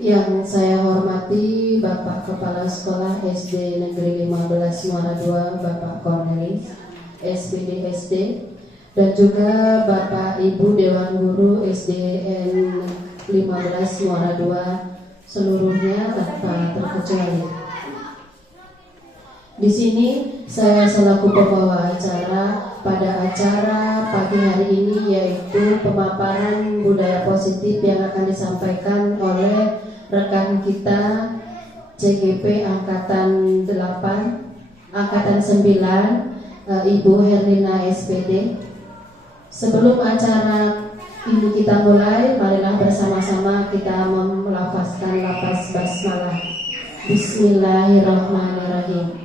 Yang saya hormati Bapak Kepala Sekolah SD Negeri 15 Muara II, Bapak Cornelis, SPD SD, dan juga Bapak Ibu Dewan Guru SDN 15 Muara II seluruhnya tanpa terkecuali. Di sini saya selaku pembawa acara pada acara pagi hari ini, yaitu pemaparan budaya positif yang akan disampaikan oleh rekan kita CGP Angkatan 8, Angkatan 9, Ibu Herlina SPD. Sebelum acara ini kita mulai, marilah bersama-sama kita melafazkan lafaz basmalah. Bismillahirrahmanirrahim.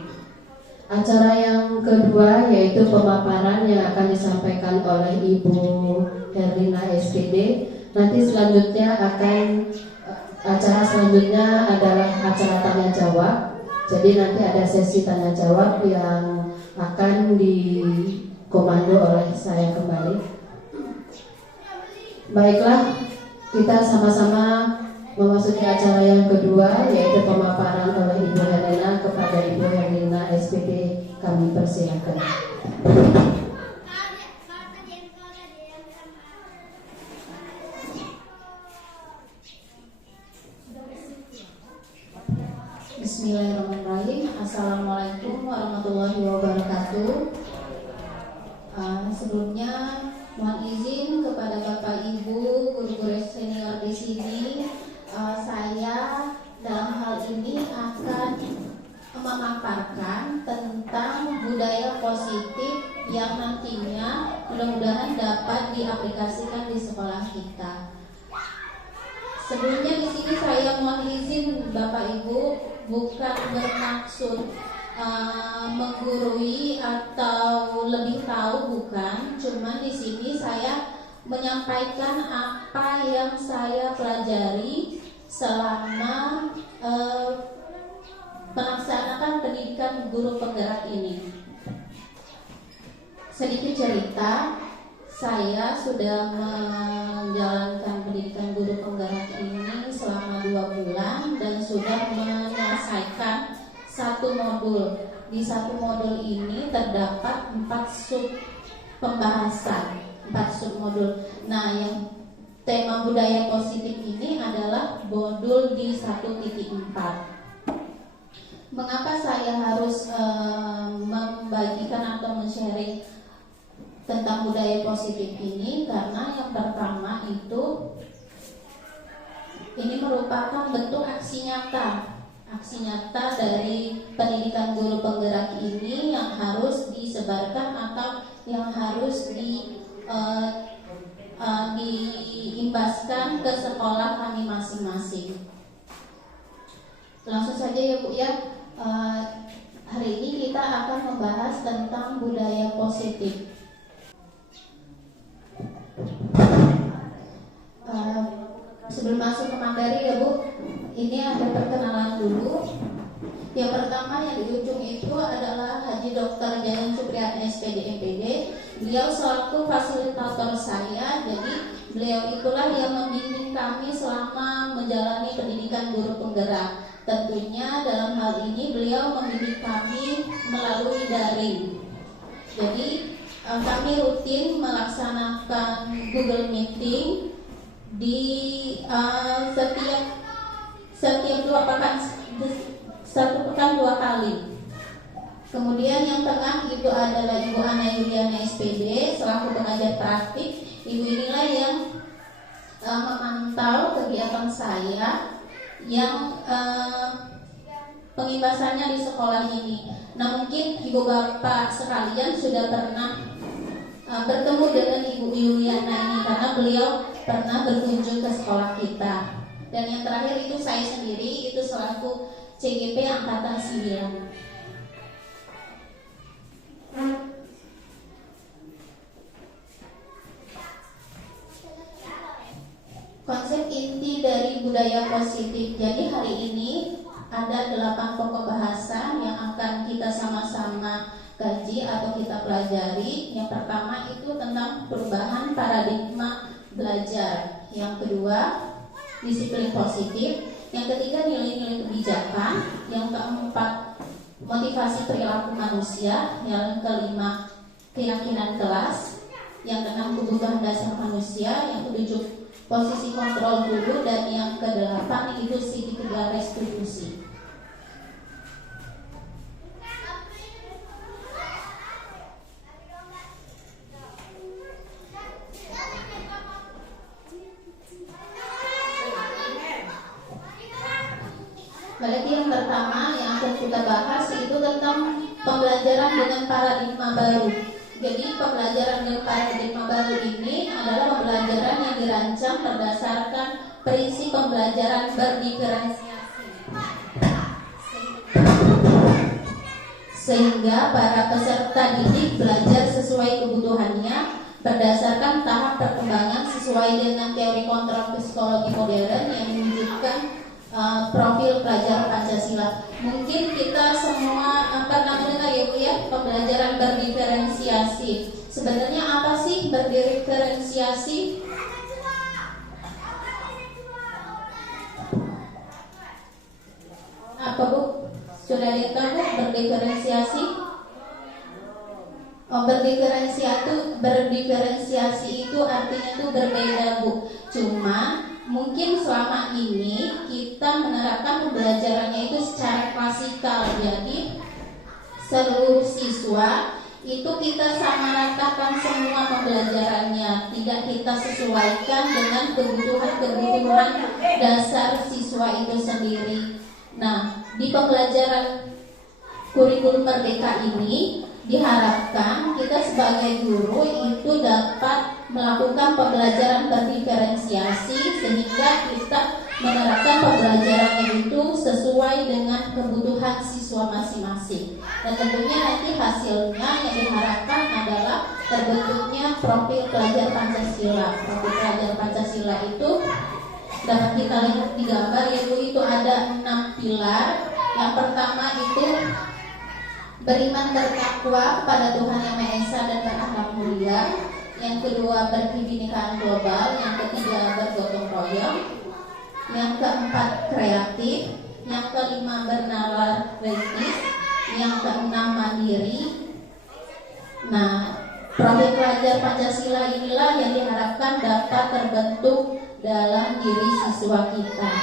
Acara yang kedua yaitu pemaparan yang akan disampaikan oleh Ibu Herlina SPD. Nanti selanjutnya acara selanjutnya adalah acara tanya jawab. Jadi nanti ada sesi tanya jawab yang akan dikomando oleh saya kembali. Baiklah, kita sama-sama memasuki acara yang kedua, yaitu pemaparan oleh Ibu Herlina. Kepada Ibu Herlina SPD kami persilakan. Bismillahirrahmanirrahim. Assalamualaikum warahmatullahi wabarakatuh. Sebelumnya mohon izin kepada Bapak Ibu guru-guru senior di sini. Saya dalam hal ini akan memaparkan tentang budaya positif yang nantinya mudah-mudahan dapat diaplikasikan di sekolah kita. Sebelumnya di sini saya mohon izin Bapak Ibu, bukan bermaksud menggurui atau lebih tahu, bukan. Cuma di sini saya menyampaikan apa yang saya pelajari selama melaksanakan pendidikan guru penggerak ini. Sedikit cerita, saya sudah menjalankan pendidikan guru penggerak ini selama 2 bulan dan sudah menyelesaikan 1 modul. Di 1 modul ini terdapat 4 sub pembahasan, 4 sub modul. Nah, yang tema budaya positif ini adalah modul di 1.4. Mengapa saya harus membagikan atau men-sharing tentang budaya positif ini? Karena yang pertama itu ini merupakan bentuk aksi nyata dari pendidikan guru penggerak ini yang harus disebarkan atau yang harus diimbaskan ke sekolah kami masing-masing. Langsung saja ya Bu ya. Hari ini kita akan membahas tentang budaya positif. Sebelum masuk ke materi ya Bu, ini ada perkenalan dulu. Yang pertama yang di ujung itu adalah Haji Dr. Jayan Supriyatna SPD MPD. Beliau selaku fasilitator saya, jadi beliau itulah yang membimbing kami selama menjalani pendidikan guru penggerak. Tentunya dalam hal ini beliau membimbing kami melalui daring. Jadi kami rutin melaksanakan Google Meeting di setiap 2 pekan, 1 pekan 2 kali. Kemudian yang tengah itu adalah Ibu Ana Yuliana SPD selaku pengajar praktik. Ibu inilah yang memantau kegiatan saya yang pengimbasannya di sekolah ini. Nah, mungkin ibu bapak sekalian sudah pernah bertemu dengan Ibu Yuliana ini karena beliau pernah berkunjung ke sekolah kita. Dan yang terakhir itu saya sendiri, itu selaku CGP Angkatan 9. Konsep inti dari budaya positif. Jadi hari ini ada 8 pokok bahasan yang akan kita sama-sama kaji atau kita pelajari. Yang pertama itu tentang perubahan paradigma belajar. Yang kedua, disiplin positif. Yang ketiga, nilai-nilai kebijakan. Yang keempat, motivasi perilaku manusia. Yang kelima, keyakinan kelas. Yang keenam, kebutuhan dasar manusia. Yang ketujuh, posisi kontrol dulu. Dan yang kedelapan, itu segitiga restitusi. Berarti yang pertama yang akan kita bahas itu tentang pembelajaran dengan paradigma baru. Jadi pembelajaran dengan paradigma baru ini adalah pembelajaran yang dirancang berdasarkan prinsip pembelajaran berdiferensiasi. Sehingga para peserta didik belajar sesuai kebutuhannya berdasarkan tahap perkembangan sesuai dengan teori kontrol psikologi modern yang menunjukkan profil pelajar Pancasila. Mungkin kita semua pernah mendengar ya Bu ya, pembelajaran berdiferensiasi. Sebenarnya apa sih berdiferensiasi? Apa Bu? Sudah ada yang tahu berdiferensiasi? Berdiferensiasi itu artinya itu berbeda Bu. Cuma mungkin selama ini kita menerapkan pembelajarannya itu secara klasikal. Jadi seluruh siswa itu kita samaratakan semua pembelajarannya, tidak kita sesuaikan dengan kebutuhan dasar siswa itu sendiri. Nah, di pembelajaran kurikulum merdeka ini diharapkan kita sebagai guru itu dapat melakukan pembelajaran berdiferensiasi sehingga kita menerapkan pembelajarannya itu sesuai dengan kebutuhan siswa masing-masing. Dan tentunya nanti hasilnya yang diharapkan adalah terbentuknya profil pelajar Pancasila. Profil pelajar Pancasila itu dapat kita lihat di gambar, yaitu itu ada 6 pilar. Yang pertama itu beriman bertakwa kepada Tuhan Yang Maha Esa dan berakhlak mulia. Yang kedua, berkebinekaan global. Yang ketiga, bergotong royong. Yang keempat, kreatif. Yang kelima, bernalar kritis. Yang keenam, mandiri. Nah, profil pelajar Pancasila inilah yang diharapkan dapat terbentuk dalam diri siswa kita.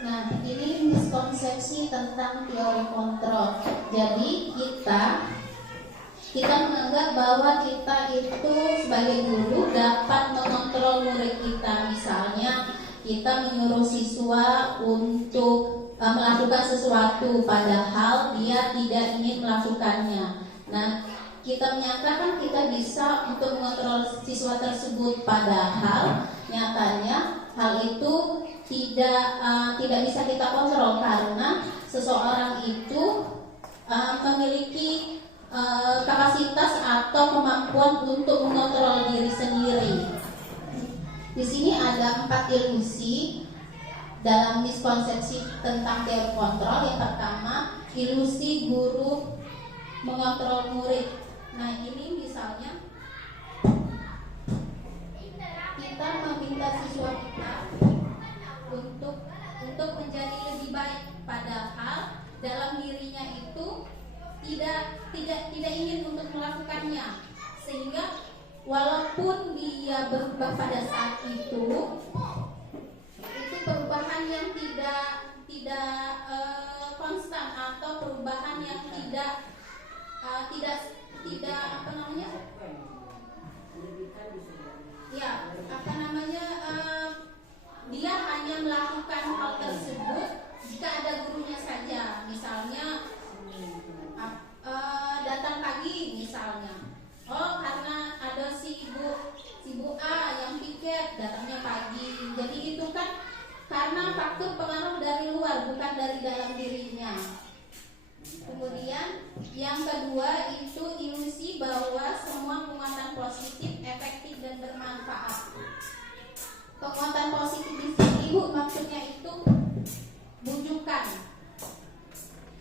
Nah, ini miskonsepsi tentang teori kontrol. Jadi kita menganggap bahwa kita itu sebagai guru dapat mengontrol murid kita. Misalnya kita menyuruh siswa untuk melakukan sesuatu padahal dia tidak ingin melakukannya. Nah, kita menyatakan kita bisa untuk mengontrol siswa tersebut, padahal nyatanya hal itu tidak bisa kita kontrol karena seseorang itu memiliki kapasitas atau kemampuan untuk mengontrol diri sendiri. Di sini ada 4 ilusi dalam miskonsepsi tentang teori kontrol. Yang pertama, ilusi guru mengontrol murid. Nah, ini misalnya kita meminta siswa kita untuk menjadi lebih baik, padahal dalam dirinya itu tidak ingin untuk melakukannya, sehingga walaupun dia berubah pada saat itu perubahan yang tidak konstan atau perubahan yang tidak apa namanya dia hanya melakukan hal tersebut jika ada gurunya saja. Misalnya datang pagi misalnya, karena ada si Bu A yang piket datangnya pagi. Jadi itu kan karena faktor pengaruh dari luar, bukan dari dalam dirinya. Kemudian yang kedua itu ilusi bahwa semua penguatan positif efektif dan bermanfaat. Penguatan positif di sini Ibu maksudnya itu bujukan.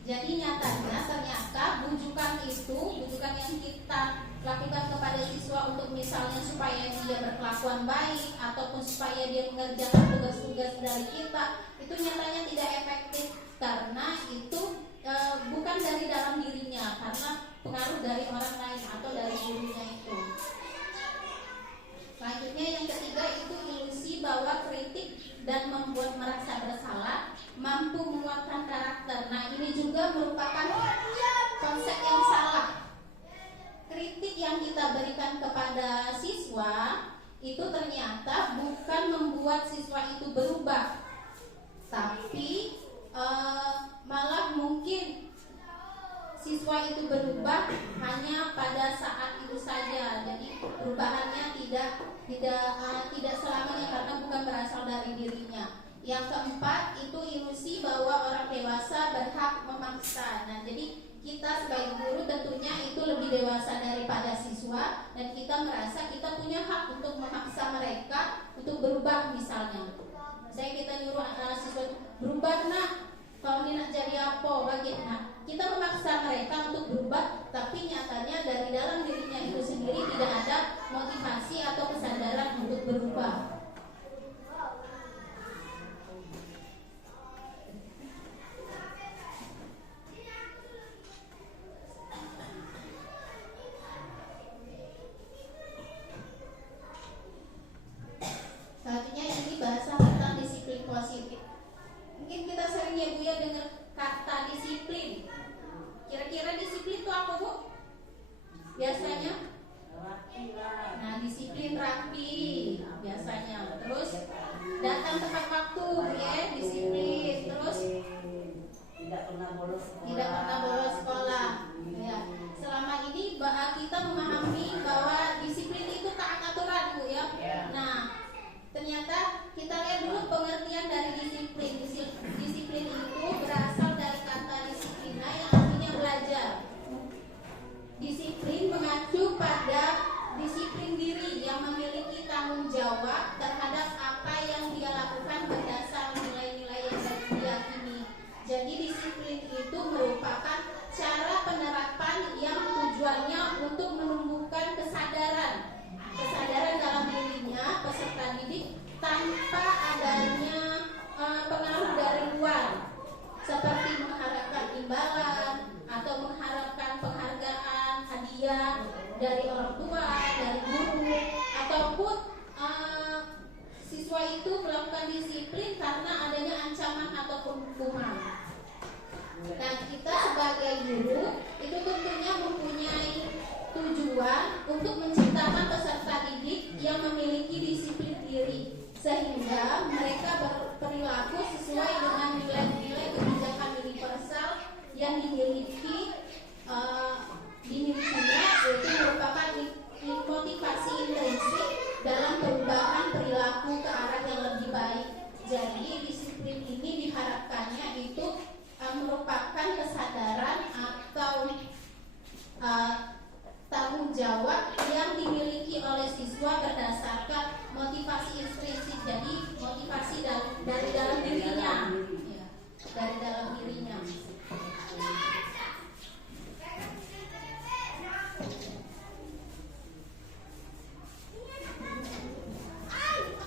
Jadi nyatanya ternyata bujukan yang kita lakukan kepada siswa untuk misalnya supaya dia berkelakuan baik ataupun supaya dia mengerjakan tugas-tugas dari kita, itu nyatanya tidak efektif karena itu bukan dari dalam dirinya, karena pengaruh dari orang lain atau dari gurunya itu. Selanjutnya yang ketiga itu ilusi bahwa kritik dan membuat merasa bersalah mampu menguatkan karakter. Nah, ini juga merupakan konsep yang salah. Kritik yang kita berikan kepada siswa itu ternyata bukan membuat siswa itu berubah, tapi malah mungkin siswa itu berubah hanya pada saat itu saja. Jadi perubahannya tidak selamanya karena bukan berasal dari dirinya. Yang keempat itu ilusi bahwa orang dewasa berhak memaksa. Nah, jadi kita sebagai guru tentunya itu lebih dewasa daripada siswa dan kita merasa kita punya hak untuk memaksa mereka untuk berubah. Misalnya kita nyuruh anak siswa berubah, nak, kalau ini nak jadi apa bagaimana, kita memaksa mereka untuk berubah, tapi nyatanya dari dalam dirinya itu sendiri tidak ada motivasi atau kesadaran untuk berubah. Selanjutnya ini bahasa tentang disiplin positif. Mungkin kita sering ya Bu ya dengar kata disiplin. Kira-kira disiplin itu apa Bu? Biasanya? Nah, disiplin rapi biasanya. Terus datang tepat waktu ya, disiplin. Terus tidak pernah bolos sekolah. Ya. Selama ini kita memahami bahwa disiplin itu taat aturan Bu ya. Nah, ternyata kita lihat dulu pengertian dari disiplin. Disiplin itu berasal dari kata disiplina yang artinya belajar. Disiplin mengacu pada disiplin diri yang memiliki tanggung jawab terhadap apa yang dia lakukan berdasar nilai-nilai yang diyakini. Jadi disiplin itu merupakan cara penerapan yang tujuannya untuk menumbuhkan kesadaran dalam dirinya peserta didik tanpa adanya pengaruh dari luar, seperti mengharapkan imbalan atau mengharapkan penghargaan, hadiah dari orang tua, dari guru, ataupun siswa itu melakukan disiplin karena adanya ancaman ataupun hukuman. Dan kita sebagai guru itu tentunya mempunyai tujuan untuk menciptakan peserta didik yang memiliki disiplin diri sehingga mereka berperilaku sesuai dengan nilai-nilai kebijakan universal yang dimilikinya, yaitu merupakan motivasi intrinsik dalam perubahan perilaku ke arah yang lebih baik. Jadi disiplin ini diharapkannya itu merupakan kesadaran atau tanggung jawab yang dimiliki oleh siswa berdasarkan motivasi intrinsik, jadi motivasi dari dalam dirinya, ya, dari dalam dirinya.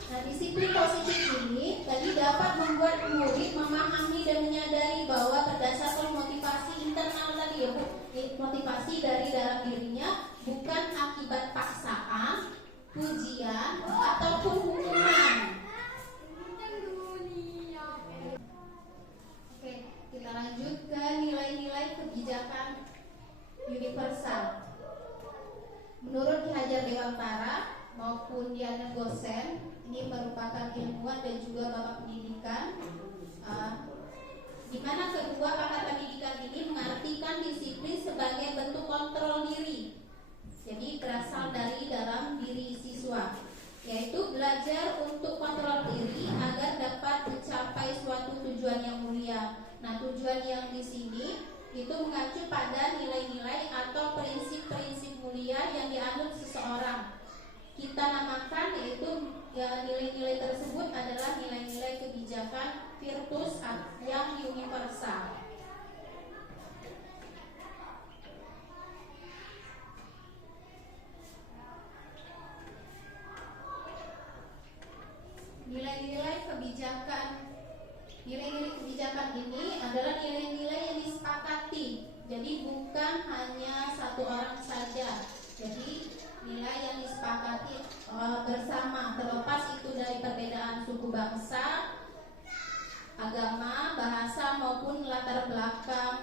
Nah, disiplin positif ini tadi dapat membuat murid memahami dan menyadari bahwa berdasarkan motivasi internal tadi ya Bu, motivasi dari dalam dirinya, bukan akibat paksaan, pujian, ataupun hukuman. Oke, kita lanjut ke nilai-nilai kebijakan universal. Menurut Ki Hajar Dewantara maupun Diana Gosen, ini merupakan ilmuwan dan juga bapak pendidikan, di mana kedua pakar pendidikan ini mengartikan disiplin sebagai bentuk kontrol diri. Jadi berasal dari dalam diri siswa, yaitu belajar untuk kontrol diri agar dapat mencapai suatu tujuan yang mulia. Nah, tujuan yang di sini itu mengacu pada nilai-nilai atau prinsip-prinsip mulia yang dianut seseorang. Kita namakan yaitu nilai-nilai tersebut adalah nilai-nilai kebijakan virtus yang universal. bersama, terlepas itu dari perbedaan suku bangsa, agama, bahasa maupun latar belakang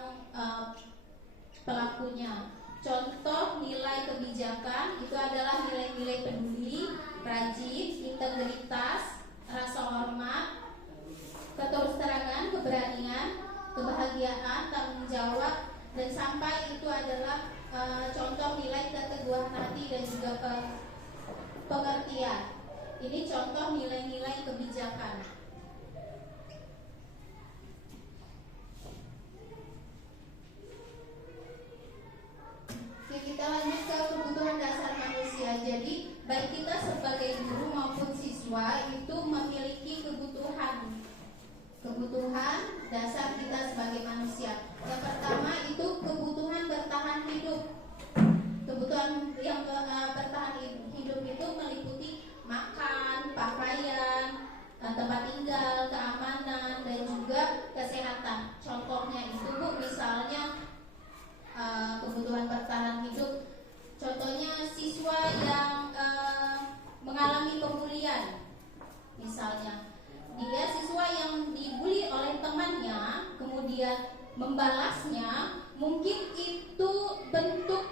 pelakunya. Contoh nilai kebijakan itu adalah nilai-nilai peduli, rajin, integritas, rasa hormat, keterus-terangan, keberanian, kebahagiaan, tanggung jawab, dan sampai itu adalah contoh nilai keteguhan hati dan juga pengertian. Ini contoh nilai-nilai kebijakan. Oke, kita lanjut ke kebutuhan dasar manusia. Jadi baik kita sebagai guru maupun siswa itu memiliki kebutuhan dasar kita sebagai manusia. Yang pertama itu kebutuhan bertahan hidup. Kebutuhan yang bertahan hidup itu meliputi makan, pakaian, tempat tinggal, keamanan, dan juga kesehatan. Contohnya itu Bu, misalnya kebutuhan bertahan hidup. Contohnya siswa yang mengalami pembulian, misalnya dia siswa yang dibully oleh temannya, kemudian membalasnya, mungkin itu bentuk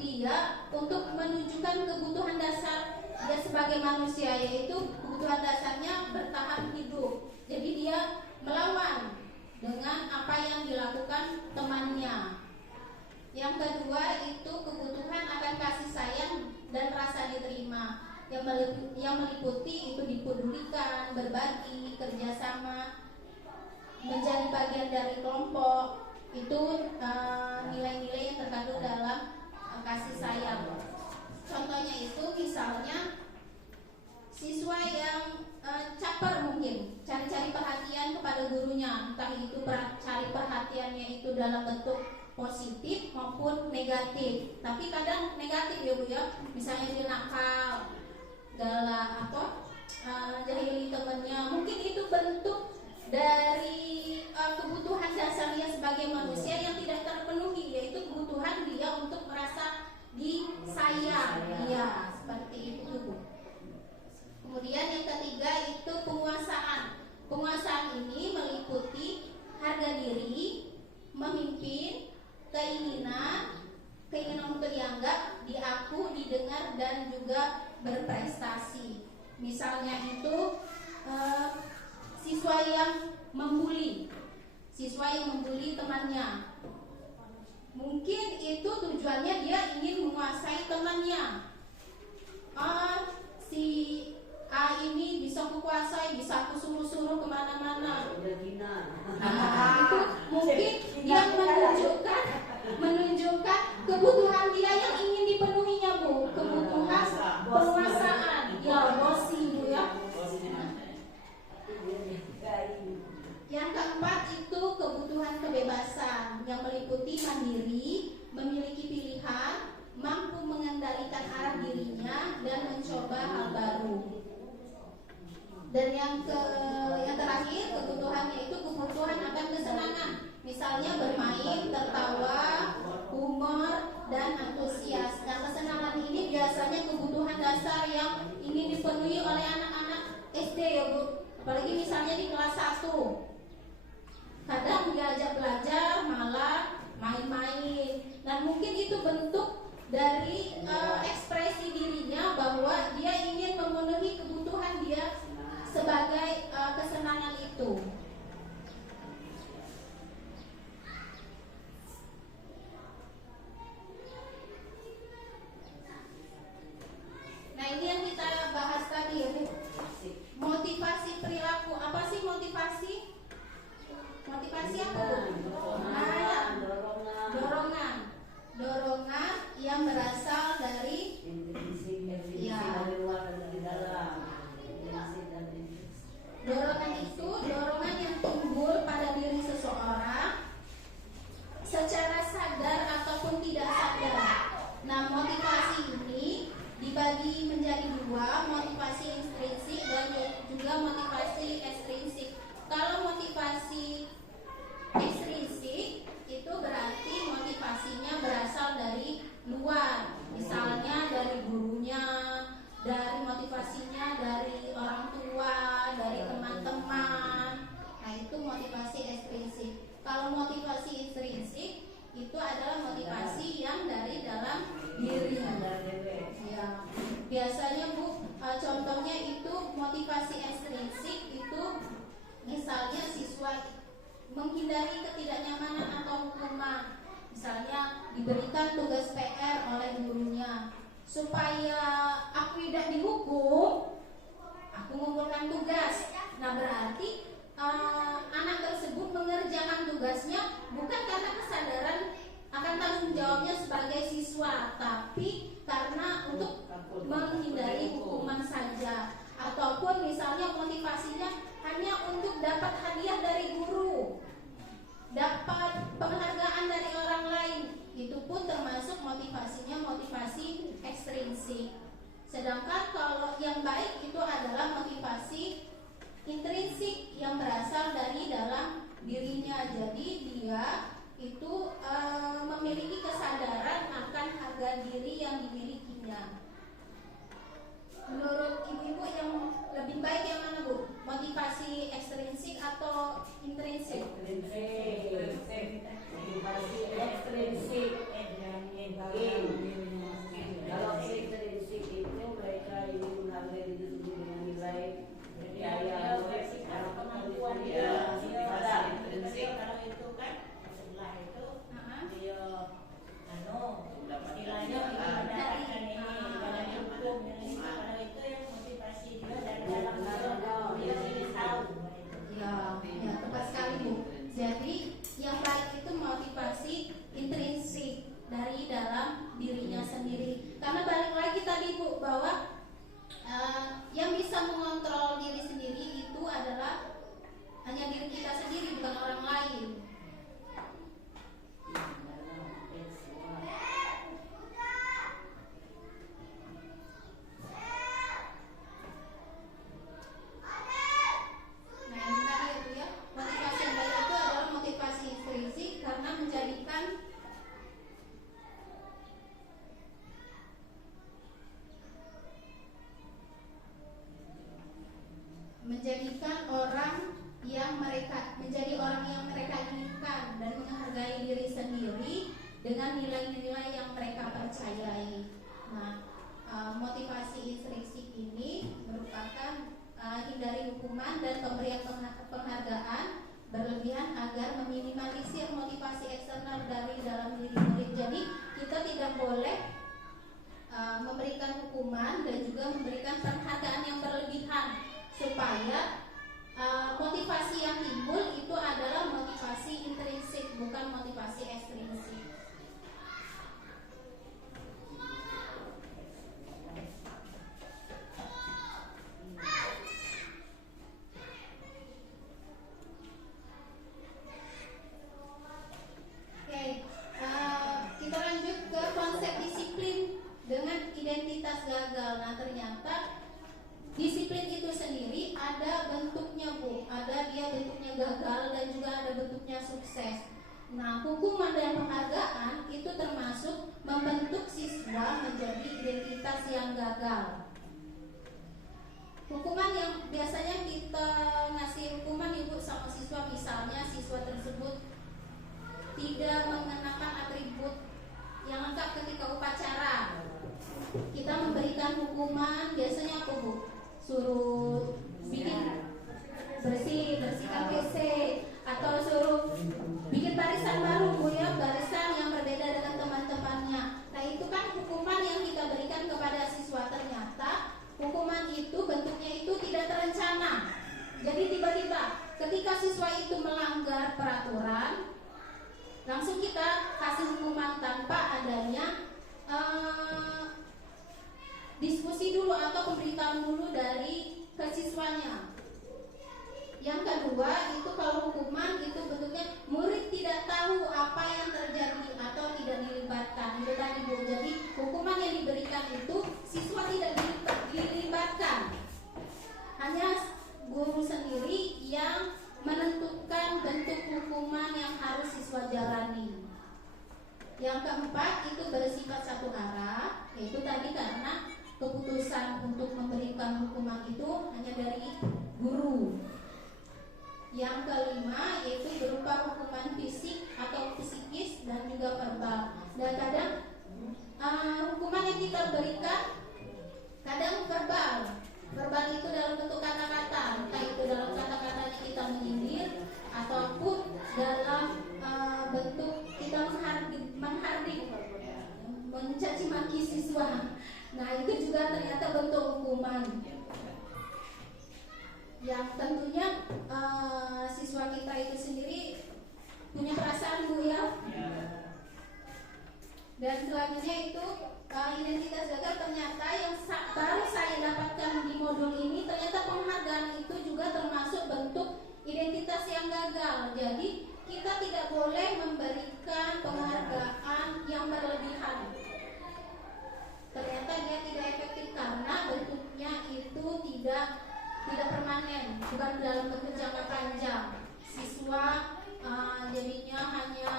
dia untuk menunjukkan kebutuhan dasar dia sebagai manusia, yaitu kebutuhan dasarnya bertahan hidup. Jadi dia melawan dengan apa yang dilakukan temannya. Yang kedua itu kebutuhan akan kasih sayang dan rasa diterima, yang meliputi itu dipedulikan, berbagi, kerjasama, menjadi bagian dari kelompok. Itu nilai-nilai yang terkandung dalam kasih sayang. Contohnya itu misalnya siswa yang caper, mungkin cari-cari perhatian kepada gurunya, entah itu cari perhatiannya itu dalam bentuk positif maupun negatif. Tapi kadang negatif ya Bu ya, misalnya dia nakal, galak, atau jahili temannya. Mungkin itu bentuk dari kebutuhan dasarnya sebagai manusia yang tidak terpenuhi, yaitu kebutuhan dia untuk merasa disayang. Ya, seperti itu Bu. Kemudian yang ketiga itu penguasaan. Penguasaan ini meliputi harga diri, memimpin, keinginan untuk dianggap, diaku, didengar, dan juga berprestasi. Misalnya itu siswa yang membuli temannya. Mungkin itu tujuannya dia ingin menguasai temannya. Si A ini bisa kukuasai, bisa aku suruh-suruh kemana-mana. Itu mungkin yang menunjukkan kebutuhan dia yang ingin dipenuhinya Bu, kebutuhan penguasaan. Ya, bosi Bu ya. Yang keempat itu kebutuhan kebebasan, yang meliputi mandiri, memiliki pilihan, mampu mengendalikan arah dirinya, dan mencoba hal baru. Dan yang terakhir kebutuhannya itu kebutuhan akan kesenangan, misalnya bermain, tertawa, humor, dan antusias. Nah, kesenangan ini biasanya kebutuhan dasar yang ingin dipenuhi oleh anak-anak SD ya Bu. Apalagi misalnya di kelas 1. Kadang diajak belajar malah main-main. Dan mungkin itu bentuk dari ekspresi dirinya bahwa dia ingin memenuhi kebutuhan dia sebagai kesenangan itu. Nah, ini yang kita bahas tadi ya Bu. Motivasi perilaku. Apa sih motivasi? Motivasi apa Bu? Dorongan yang berasal dari dorongan itu dorongan yang timbul pada diri seseorang secara sadar ataupun tidak sadar. Nah, motivasi ini dibagi menjadi dua, motivasi intrinsik dan juga motivasi ekstrinsik. Kalau motivasi ekstrinsik itu berarti motivasinya berasal dari luar, misalnya dari gurunya yang dari dalam dirinya. Ya, biasanya Bu, contohnya itu motivasi ekstrinsik itu misalnya siswa menghindari ketidaknyamanan atau hukuman. Misalnya diberikan tugas PR oleh gurunya, supaya aku tidak dihukum, aku mengumpulkan tugas. Nah, berarti anak tersebut mengerjakan tugasnya bukan karena kesadaran akan tanggung jawabnya sebagai siswa, tapi karena untuk menghindari hukuman saja. Ataupun misalnya motivasinya hanya untuk dapat hadiah dari guru, dapat penghargaan dari orang lain. Itu pun termasuk motivasinya motivasi ekstrinsik. Sedangkan kalau yang baik itu adalah motivasi intrinsik yang berasal dari dalam dirinya. Jadi dia itu memiliki kesadaran akan harga diri yang dimilikinya. Menurut ibu-ibu yang lebih baik yang mana Bu? Motivasi ekstrinsik atau intrinsik? Motivasi ekstrinsik. Kalau ekstrinsik itu mereka ingin menghargai diri sendiri dengan nilai karena pengakuan dia intrinsik. Kalau itu kan sebelah itu dia nilainya mendapatkan ini karena hukum ini. Kalau itu yang motivasi dia dari dalam dia ingin tahu. Ya, tepat sekali Bu. Jadi yang baik itu motivasi intrinsik dari dalam dirinya sendiri. Karena balik lagi tadi Bu bahwa yang bisa mengontrol diri sendiri itu adalah hanya diri kita sendiri, bukan orang lain. Menjadikan orang yang mereka menjadi orang yang mereka inginkan dan menghargai diri sendiri dengan nilai-nilai yang mereka percayai. Nah, motivasi intrinsik ini merupakan hindari hukuman dan pemberian penghargaan berlebihan agar meminimalisir motivasi eksternal dari dalam diri murid. Jadi kita tidak boleh memberikan hukuman dan juga memberikan penghargaan yang berlebihan, supaya motivasi yang timbul itu adalah motivasi intrinsik, bukan motivasi ekstrinsik. Oke, kita lanjut ke konsep disiplin dengan identitas gagal. Nah, ternyata disiplin itu sendiri ada bentuknya Bu, ada dia bentuknya gagal dan juga ada bentuknya sukses. Nah, hukuman dan penghargaan itu termasuk membentuk siswa menjadi identitas yang gagal. Hukuman yang biasanya kita ngasih hukuman Ibu sama siswa, misalnya siswa tersebut tidak mengenakan atribut yang lengkap ketika upacara, kita memberikan hukuman biasanya apa Bu? Suruh bikin bersihkan WC, atau suruh bikin barisan baru Bu ya, barisan yang berbeda dengan teman-temannya. Nah, itu kan hukuman yang kita berikan kepada siswa. Ternyata hukuman itu bentuknya itu tidak terencana. Jadi tiba-tiba ketika siswa itu melanggar peraturan, langsung kita kasih hukuman tanpa adanya diskusi dulu atau pemberitahuan dulu dari ke siswanya. Yang kedua itu kalau hukuman itu bentuknya murid tidak tahu apa yang terjadi atau tidak dilibatkan. Itu tadi Bu. Jadi hukuman yang diberikan itu siswa tidak dilibatkan. Hanya guru sendiri yang menentukan bentuk hukuman yang harus siswa jalani. Yang keempat itu bersifat satu arah, yaitu tadi karena keputusan untuk memberikan hukuman itu hanya dari guru. Yang kelima yaitu berupa hukuman fisik atau psikis dan juga verbal. Dan kadang hukuman yang kita berikan kadang verbal itu dalam bentuk kata-kata, entah itu dalam kata-katanya kita menyindir ataupun dalam bentuk kita menghardik, mencaci maki siswa. Nah itu juga ternyata bentuk hukuman yang tentunya siswa kita itu sendiri punya perasaan, Bu, ya. Dan selanjutnya itu identitas gagal, ternyata yang baru saya dapatkan di modul ini, ternyata penghargaan itu juga termasuk bentuk identitas yang gagal. Jadi kita tidak boleh memberikan penghargaan yang berlebihan. Ternyata dia tidak efektif karena bentuknya itu tidak permanen, bukan dalam bentuk jangka panjang. Siswa jadinya hanya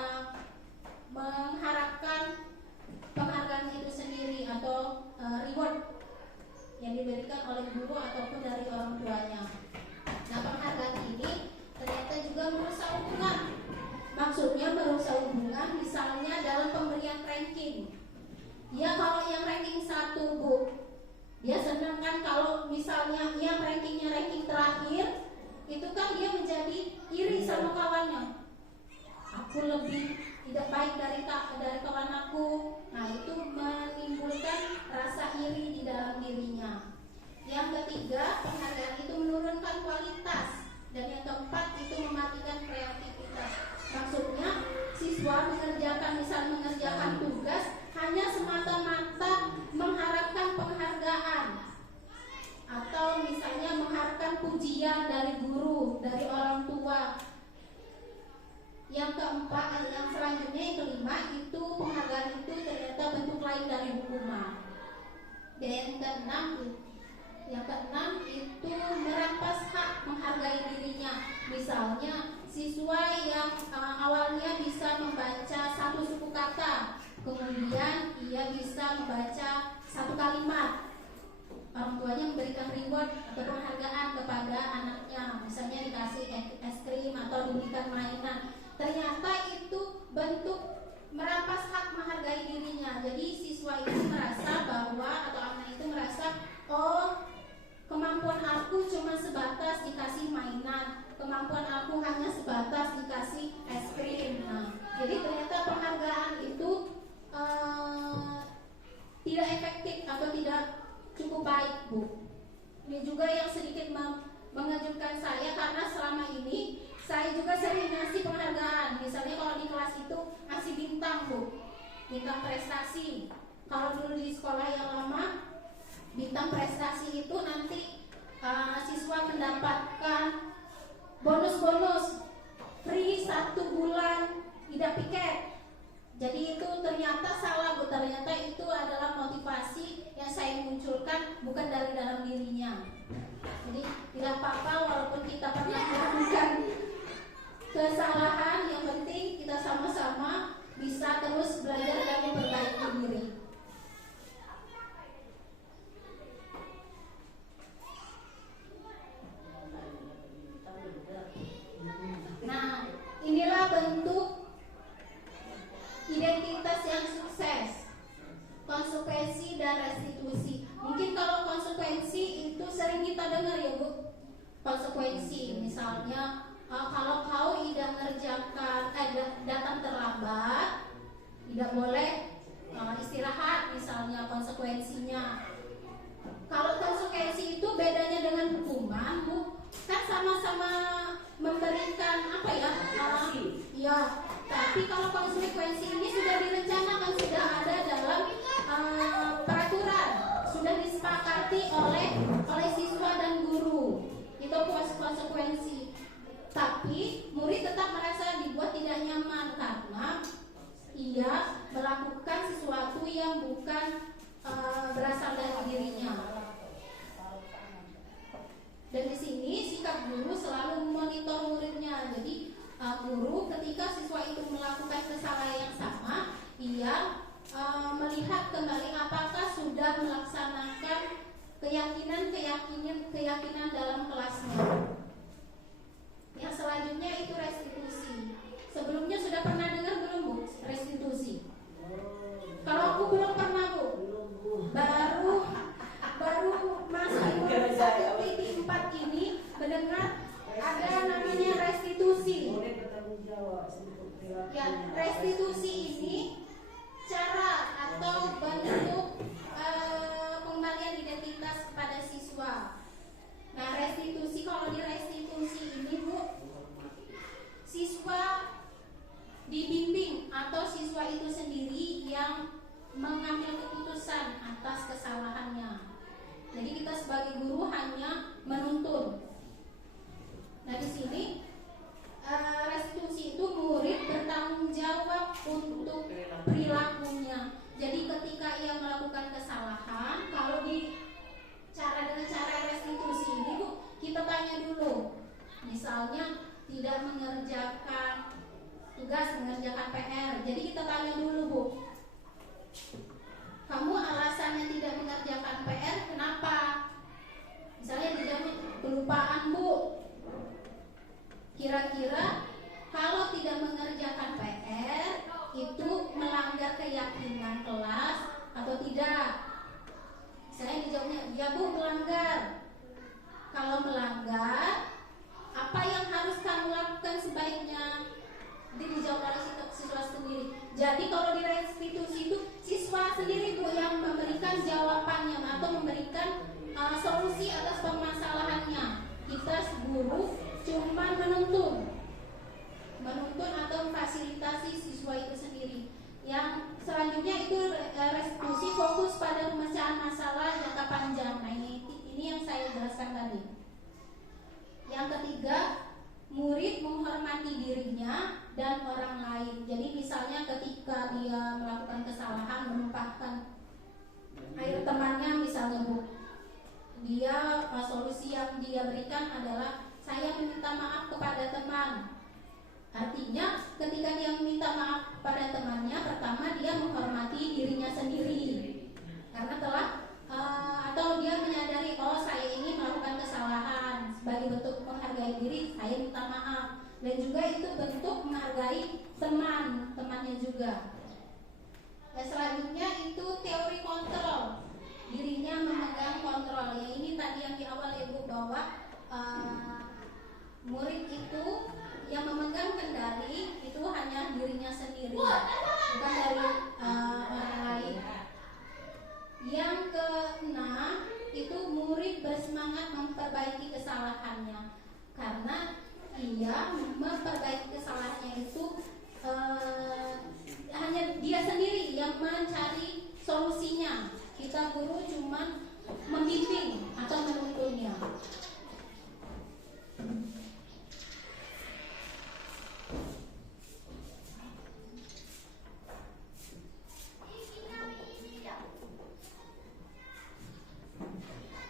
mengharapkan penghargaan itu sendiri atau reward yang diberikan oleh guru ataupun dari orang tuanya. Nah, penghargaan ini ternyata juga merusak hubungan. Maksudnya merusak hubungan misalnya dalam pemberian ranking. Ya, kalau yang ranking 1, Bu, dia senang kan kalau misalnya yang rankingnya ranking terakhir, itu kan dia menjadi iri sama kawannya. Aku lebih tidak baik dari kawan aku. Nah, itu menimbulkan rasa iri di dalam dirinya. Yang ketiga, penghargaan itu menurunkan kualitas. Dan yang keempat, itu mematikan kreativitas. Maksudnya siswa mengerjakan tugas hanya semata-mata mengharapkan penghargaan, atau misalnya mengharapkan pujian dari guru, dari orang tua. Yang keempat, yang selanjutnya yang kelima, itu penghargaan itu ternyata bentuk lain dari hukuman. Dan yang keenam itu merampas hak menghargai dirinya. Misalnya siswa yang awalnya bisa membaca satu suku kata, kemudian ia bisa membaca satu kalimat. Orang tuanya memberikan reward atau penghargaan kepada anaknya, misalnya dikasih es krim atau diberikan mainan. Ternyata itu bentuk merampas hak menghargai dirinya. Jadi siswa itu merasa bahwa, atau anak itu merasa, oh, kemampuan aku cuma sebatas dikasih mainan, kemampuan aku hanya sebatas dikasih es krim. Nah, jadi ternyata penghargaan itu tidak efektif atau tidak cukup baik, Bu. Ini juga yang sedikit mengejutkan saya, karena selama ini saya juga sering ngasih penghargaan. Misalnya kalau di kelas itu ngasih bintang, Bu, bintang prestasi. Kalau dulu di sekolah yang lama, bintang prestasi itu nanti siswa mendapatkan bonus-bonus free 1 bulan ida piket. Jadi itu ternyata salah, Bu. Ternyata itu adalah motivasi yang saya munculkan, bukan dari dalam dirinya. Jadi tidak apa-apa walaupun kita pernah melakukan kesalahan, yang penting kita sama-sama bisa terus belajar dan memperbaiki diri. Nah, inilah bentuk identitas yang sukses, konsekuensi dan restitusi. Mungkin kalau konsekuensi itu sering kita dengar, ya, Bu. Konsekuensi misalnya, kalau kau tidak mengerjakan datang terlambat, tidak boleh istirahat, misalnya konsekuensinya. Kalau konsekuensi itu bedanya dengan hukuman, Bu, kan sama-sama memberikan apa ya? Ya, tapi kalau konsekuensi ini sudah direncanakan, sudah ada dalam peraturan, sudah disepakati oleh siswa dan guru. Itu konsekuensi. Tapi murid tetap merasa dibuat tidak nyaman karena ia melakukan sesuatu yang bukan berasal dari dirinya. Dan di sini sikap guru selalu memonitor muridnya. Jadi guru ketika siswa itu melakukan kesalahan yang sama, ia melihat kembali apakah sudah melaksanakan keyakinan dalam kelasnya. Yang selanjutnya itu restitusi. Sebelumnya sudah pernah dengar belum, Bu, restitusi? Kalau aku belum pernah dia berikan adalah saya meminta maaf kepada teman. Artinya ketika dia meminta maaf kepada temannya, pertama dia menghormati dirinya sendiri karena telah atau dia menyadari oh saya ini melakukan kesalahan, sebagai bentuk menghargai diri saya minta maaf, dan juga itu bentuk menghargai temannya juga. Dan selanjutnya itu teori kontrol, dirinya memegang kontrol. Ya ini tadi yang di awal Ibu bahwa murid itu yang memegang kendali itu hanya dirinya sendiri, bukan dari orang lain. Yang keenam itu murid bersemangat memperbaiki kesalahannya, karena ia memperbaiki kesalahannya itu hanya dia sendiri yang mencari solusinya. Kita guru cuma membimbing atau menuntunnya.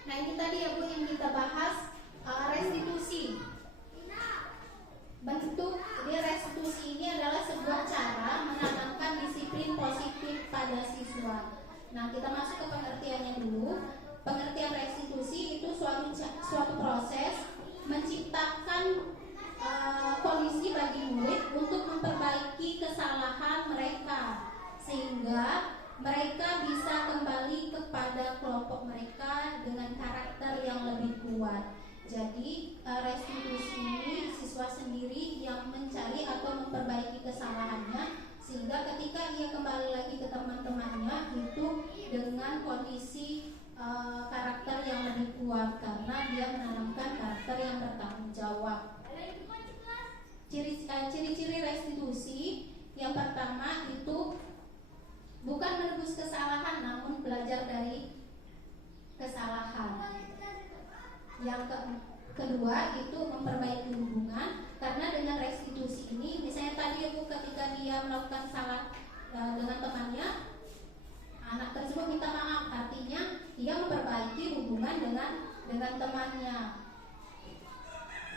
Nah ini tadi ya Bu yang kita bahas restitusi. Bentuk jadi restitusi ini adalah sebuah cara menanamkan disiplin positif pada siswa. Nah kita masuk ke pengertiannya dulu. Pengertian restitusi itu suatu proses menciptakan kondisi bagi murid untuk memperbaiki kesalahan mereka sehingga mereka bisa kembali kepada kelompok mereka dengan karakter yang lebih kuat. Jadi restitusi ini siswa sendiri yang mencari atau memperbaiki kesalahannya sehingga ketika ia kembali lagi ke teman-temannya itu dengan kondisi karakter yang lebih kuat karena dia menanamkan karakter yang bertanggung jawab. Ciri-ciri restitusi yang pertama itu bukan menebus kesalahan namun belajar dari kesalahan. Yang kedua itu memperbaiki hubungan, karena dengan restitusi ini misalnya tadi Ibu ketika dia melakukan salah dengan temannya, anak tersebut minta maaf, artinya dia memperbaiki hubungan dengan temannya.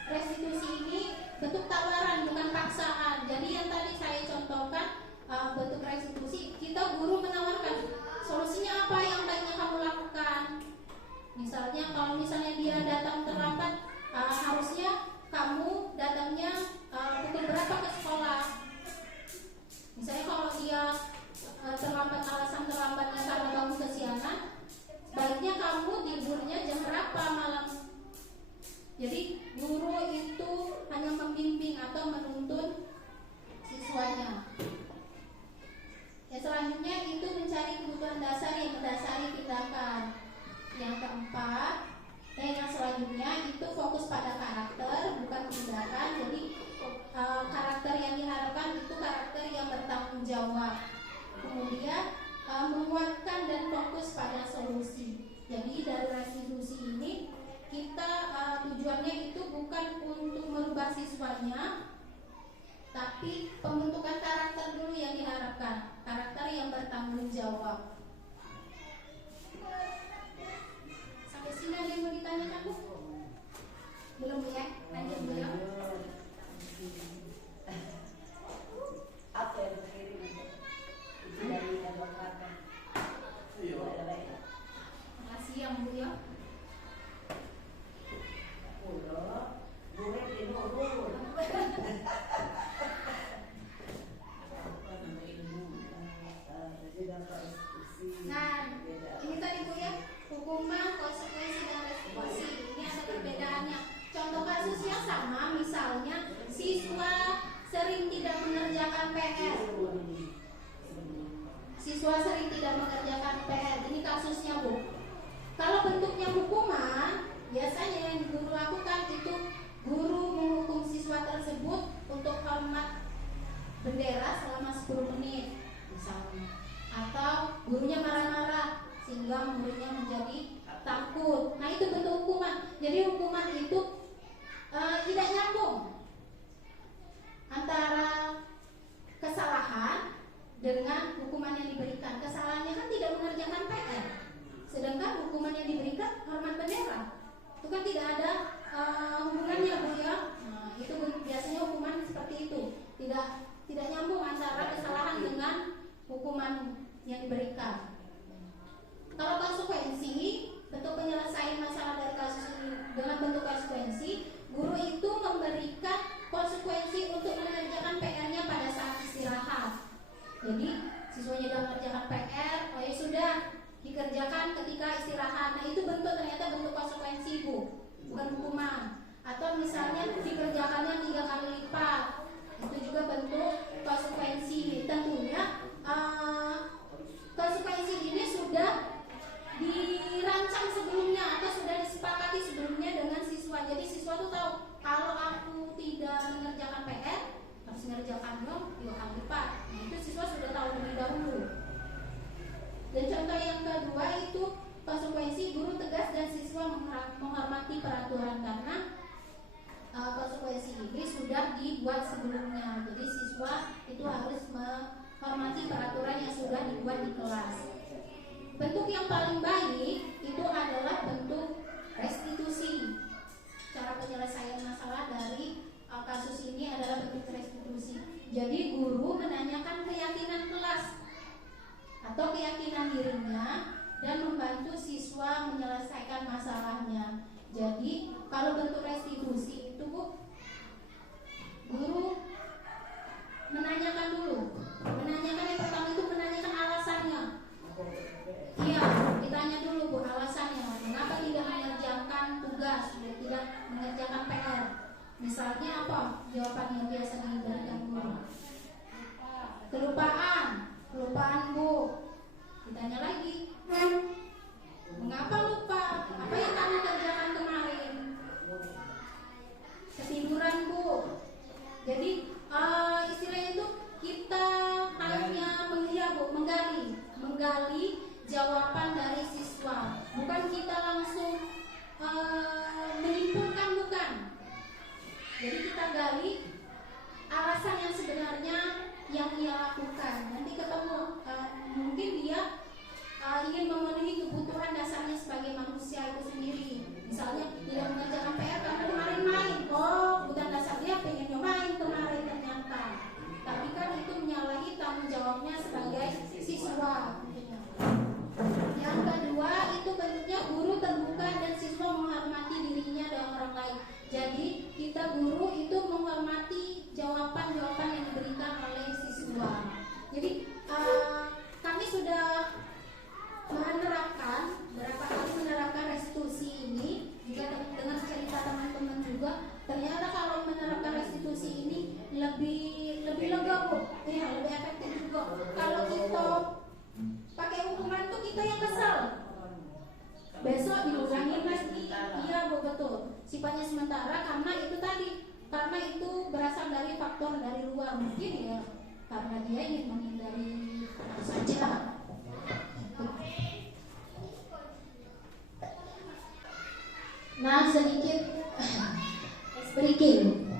Restitusi ini bentuk tawaran bukan paksaan. Jadi yang tadi saya contohkan bentuk restitusi, kita guru menawarkan solusinya apa yang baiknya kamu lakukan. Misalnya kalau misalnya dia datang terlambat, harusnya kamu datangnya pukul berapa ke sekolah. Misalnya kalau dia terlambat, alasan terlambatnya karena kamu kesiangan, baiknya kamu tidurnya jam berapa malam. Jadi guru itu hanya membimbing atau menuntun siswanya. Ya, selanjutnya itu mencari kebutuhan dasar yang mendasari tindakan. Yang keempat, yang selanjutnya itu fokus pada karakter bukan tindakan. Jadi karakter yang diharapkan itu karakter yang bertanggung jawab. Kemudian menguatkan dan fokus pada solusi. Jadi dari restitusi ini kita tujuannya itu bukan untuk merubah siswanya, tapi pembentukan karakter dulu yang diharapkan, karakter yang bertanggung jawab. Sampai sini ada yang mau ditanyakan Bu? Belum ya? Lanjut Bu ya. Apa yang terkirim itu dari advokat? Iya. Makasih ya Bu ya. Nah, ini tadi Bu ya, hukuman, konsekuensi dan restitusi. Ini ada perbedaannya. Contoh kasusnya sama, misalnya siswa sering tidak mengerjakan PR. Siswa sering tidak mengerjakan PR. Ini kasusnya Bu. Kalau bentuknya Bu, bukan hukuman. Atau misalnya dikerjakannya 3 kali lipat, itu juga bentuk konsekuensi. Tentunya konsekuensi ini sudah dirancang sebelumnya atau sudah disepakati sebelumnya dengan siswa. Jadi siswa tuh tahu kalau aku tidak mengerjakan PR harus mengerjakan dong 2 kali lipat. Nah, itu siswa sudah tahu lebih dahulu. Dan contoh yang kedua itu konsekuensi guru tegas dan siswa menghormati peraturan, karena konsekuensi ini sudah dibuat sebelumnya. Jadi siswa itu harus menghormati peraturan yang sudah dibuat di kelas. Bentuk yang paling baik itu adalah bentuk restitusi. Cara penyelesaian masalah dari kasus ini adalah bentuk restitusi. Jadi guru menanyakan keyakinan kelas atau keyakinan dirinya dan membantu siswa menyelesaikan masalahnya. Jadi kalau bentuk restitusi itu Bu, guru menanyakan dulu. Menanyakan yang pertama itu menanyakan alasannya. Iya, ditanya dulu Bu alasannya. Mengapa tidak mengerjakan tugas, tidak mengerjakan PR? Misalnya apa jawaban yang biasa diberikan guru? Kelupaan Bu. Ditanya lagi, mengapa lupa? Apa yang kamu kerjakan kemarin? Ketiduran Bu. Jadi istilahnya itu kita hanya menggali jawaban dari siswa, bukan kita langsung menyimpulkan, bukan. Jadi kita gali alasan yang sebenarnya yang ia lakukan. Nanti ketemu mungkin dia ingin memenuhi kebutuhan dasarnya sebagai manusia itu sendiri. Misalnya tidak mengerjakan PR karena kemarin main. Oh, kebutuhan dasar dia pengen nyobain kemarin ternyata. Tapi kan itu menyalahi tanggung jawabnya sebagai siswa. Yang kedua itu bentuknya guru terbuka dan siswa menghormati dirinya dan orang lain. Jadi kita guru itu menghormati jawaban-jawaban yang diberikan oleh siswa. Jadi kami sudah berapa kali menerapkan restitusi ini, juga dengan cerita teman-teman juga. Ternyata kalau menerapkan restitusi ini lebih lega Bu, ya, lebih efektif juga. Kalau kita pakai hukuman tuh kita yang kesal, besok diulangin lagi. Iya Bu, betul. Sifatnya sementara karena itu tadi, karena itu berasal dari faktor dari luar, mungkin ya karena dia ingin menghindari saja. Nah, sedikit breaking.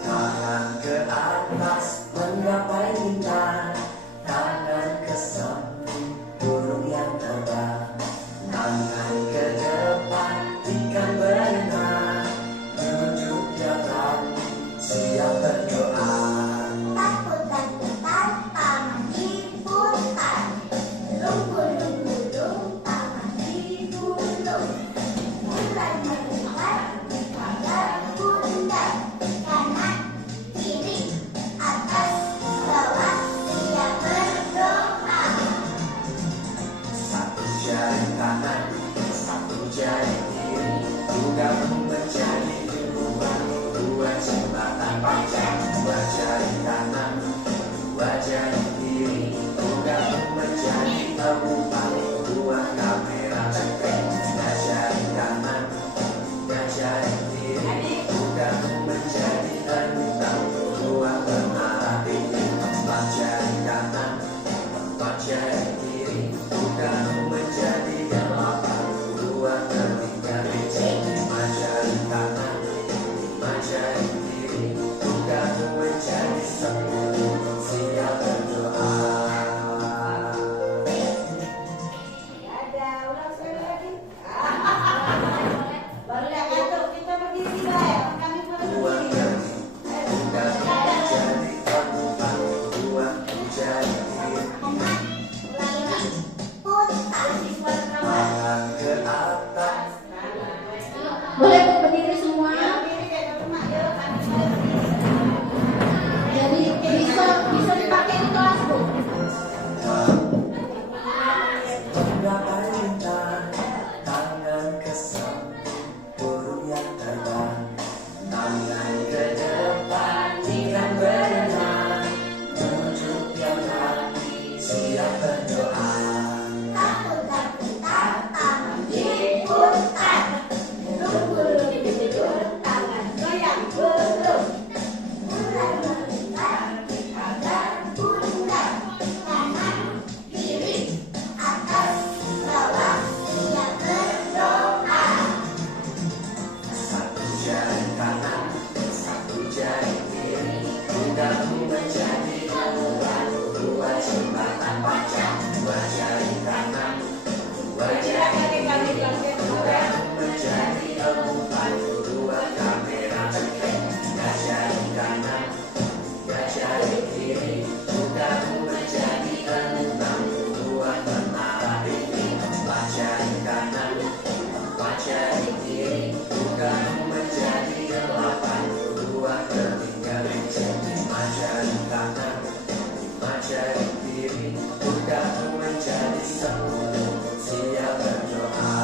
Tangan ke atas menggapai bintang, tangan ke samping burung yang terbang, tangan ke depan ikan berenang, duduk dalam siap berdoa. Atas jari kiri, bukanmu menjadi enam, buat menara ini. Empat jari kanan, empat jari kiri, bukanmu menjadi delapan, buat bertinggal menjadi lima jari kanan, lima jari kiri, bukanmu menjadi 10, siap berdoa.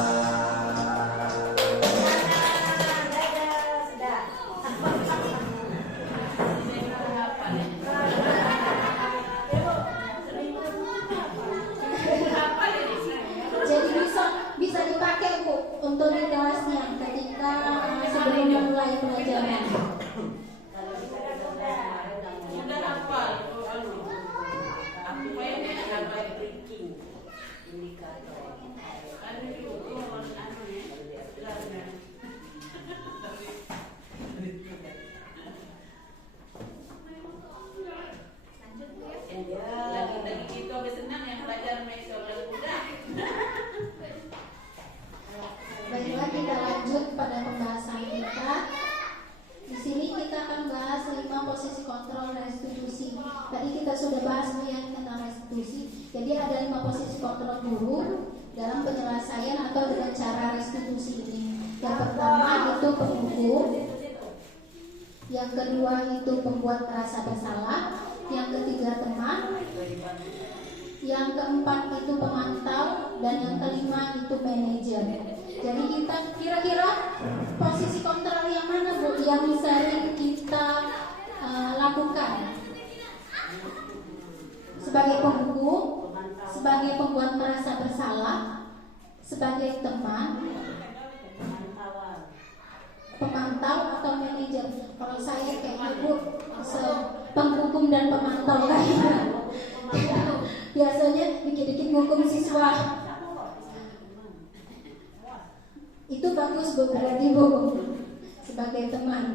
Jadi bisa dipakai Bu untuk di kelasnya ketika sebelum memulai pelajaran. Sudah hafal. Apa ini apa breaking indikator. Anu itu anu ya. Lagi gitu habis senang yang belajar mesol udah. Baiklah, kita lanjut pada pembahasan kita. Di sini kita akan bahas 5 posisi kontrol restitusi. Tadi kita sudah bahas yang tentang restitusi. Jadi ada 5 posisi kontrol guru dalam penyelesaian atau dengan cara restitusi ini. Yang pertama itu penghukum, yang kedua itu pembuat merasa bersalah, yang ketiga teman, yang keempat itu pemantau, dan yang kelima itu manajer. Jadi kita kira-kira posisi kontrol yang mana Bu yang sering kita lakukan? Sebagai penghukum, sebagai pembuat merasa bersalah, sebagai teman, pemantau atau manajer. Kalau saya kayak Ibu penghukum dan pemantau kayaknya. Biasanya dikit-dikit hukum siswa. Itu bagus Bu, berarti Bu sebagai teman.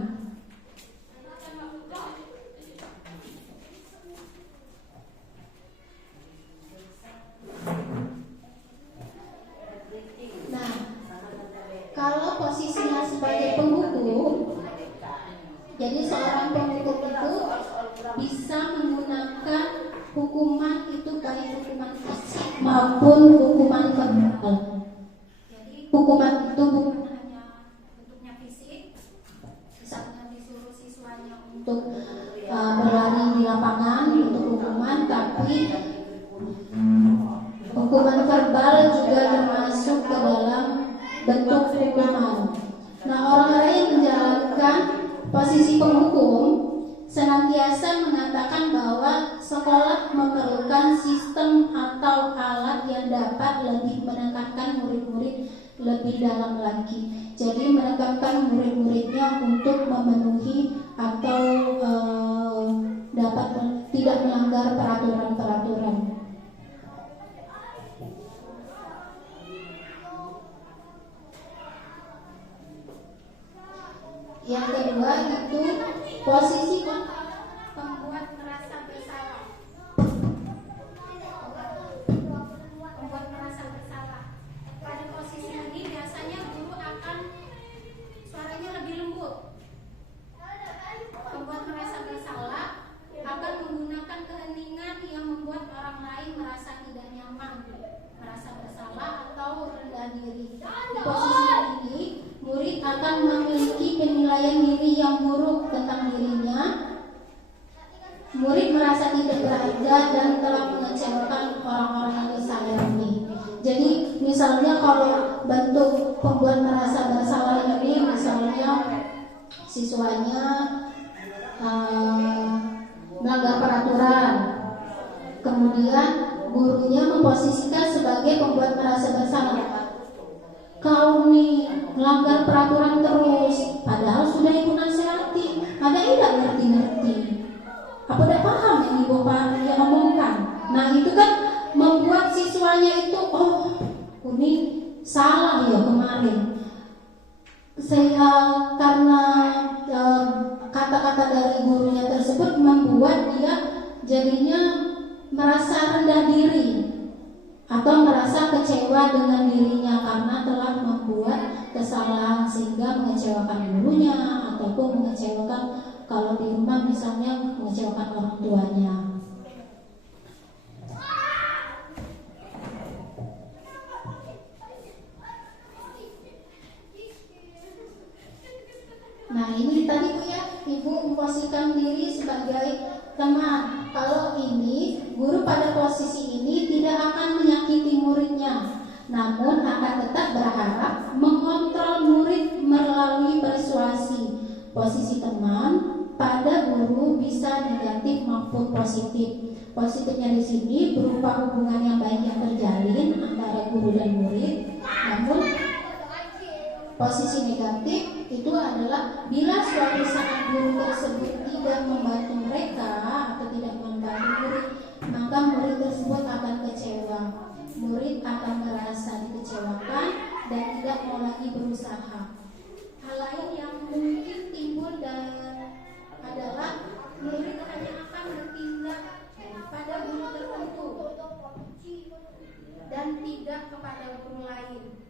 Nah, kalau posisinya sebagai penghukum, jadi seorang penghukum itu bisa menggunakan hukuman itu baik hukuman fisik maupun hukuman verbal. Hukuman itu bukan hanya bentuknya fisik, misalnya disuruh siswanya untuk berlari di lapangan untuk hukuman, tapi hukuman verbal juga termasuk ke dalam bentuk hukuman. Nah, orang-orang yang menjalankan posisi penghukum senantiasa mengatakan bahwa sekolah memerlukan sistem atau alat yang dapat lebih menekankan murid-murid lebih dalam lagi. Jadi menekankan murid-muridnya untuk memenuhi atau dapat tidak melanggar peraturan-peraturan. Yang kedua itu posisi pembuat merasa bersalah. Pembuat merasa bersalah. Pada posisi ini biasanya guru akan suaranya lebih lembut. Pembuat merasa bersalah akan menggunakan keheningan yang membuat orang lain merasa tidak nyaman, merasa bersalah atau rendah diri. Di posisi ini, murid akan memiliki penilaian diri yang buruk tentang dirinya. Murid merasa tidak berharga dan telah mengecewakan orang-orang yang disayangi. Jadi misalnya kalau bentuk pembuat merasa bersalah ini, misalnya siswanya melanggar peraturan, kemudian gurunya memposisikan sebagai pembuat merasa bersalah. Kau nih melanggar peraturan terus, padahal sudah ibu nasihati, ada tidak ngerti-ngerti, apa tidak paham yang ibu yang ngomongkan. Nah itu kan membuat siswanya itu, oh ini salah ya kemarin. Karena kata-kata dari gurunya tersebut membuat dia jadinya merasa rendah diri atau merasa kecewa dengan dirinya karena telah membuat kesalahan sehingga mengecewakan gurunya ataupun mengecewakan kalau di rumah misalnya mengecewakan orang tuanya. Nah ini tadi Bu ya, Ibu memposisikan diri sebagai teman. Kalau ini guru pada posisi ini tidak akan menyakiti muridnya, namun akan tetap berharap mengontrol murid melalui persuasi. Posisi teman pada guru bisa negatif maupun positif. Positifnya di sini berupa hubungan yang baik yang terjalin antara guru dan murid. Namun posisi negatif itu adalah bila suatu saat guru tersebut tidak membantu mereka atau tidak membantu murid, maka murid tersebut akan kecewa. Murid akan merasa dikecewakan dan tidak mau lagi berusaha. Hal lain yang mungkin timbul adalah murid hanya akan bertindak pada guru tertentu dan tidak kepada guru lain.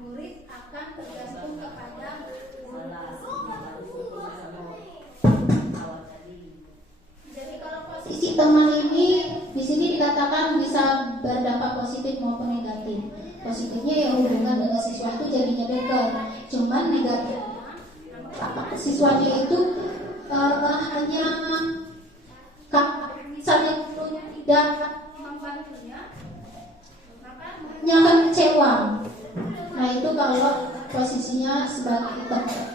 Murid akan tergantung kepada guru. Jadi kalau posisi teman ini di sini dikatakan bisa berdampak positif maupun negatif. Positifnya ya hubungan dengan siswa itu jadinya dekat. Cuman negatifnya siswanya itu hanya misalnya gurunya tidak membantunya, maka muridnya akan kecewa. Nah itu kalau posisinya sebagai teman.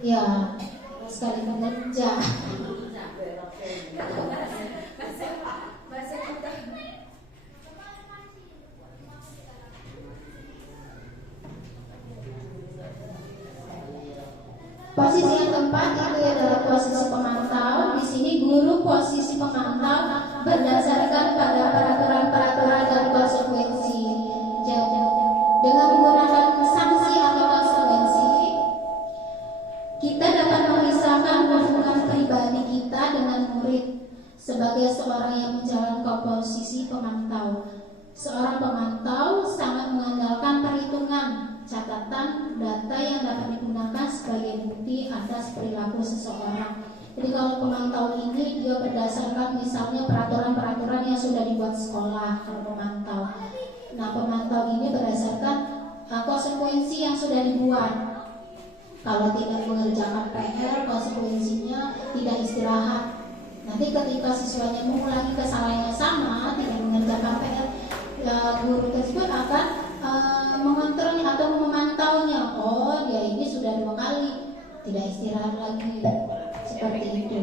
Ya sekali mengerja. Posisi yang keempat itu adalah posisi pemantau. Di sini guru posisi pemantau berdasarkan pada peraturan-peraturan dan konsekuensi. Dengan menggunakan sanksi atau konsekuensi, kita dapat memisahkan hubungan pribadi kita dengan murid sebagai seorang yang menjalankan posisi pemantau. Seorang pemantau sangat mengandalkan perhitungan, catatan, data yang dapat digunakan sebagai bukti atas perilaku seseorang. Jadi kalau pemantau ini dia berdasarkan misalnya peraturan-peraturan yang sudah dibuat sekolah kalau pemantau. Nah pemantau ini berdasarkan konsekuensi yang sudah dibuat. Kalau tidak mengerjakan PR, konsekuensinya tidak istirahat. Nanti ketika siswanya mengulangi kesalahan yang sama, tidak mengerjakan PR, guru tersebut akan mengontrolnya atau memantaunya. Oh dia ini sudah 2 kali tidak istirahat lagi, seperti itu.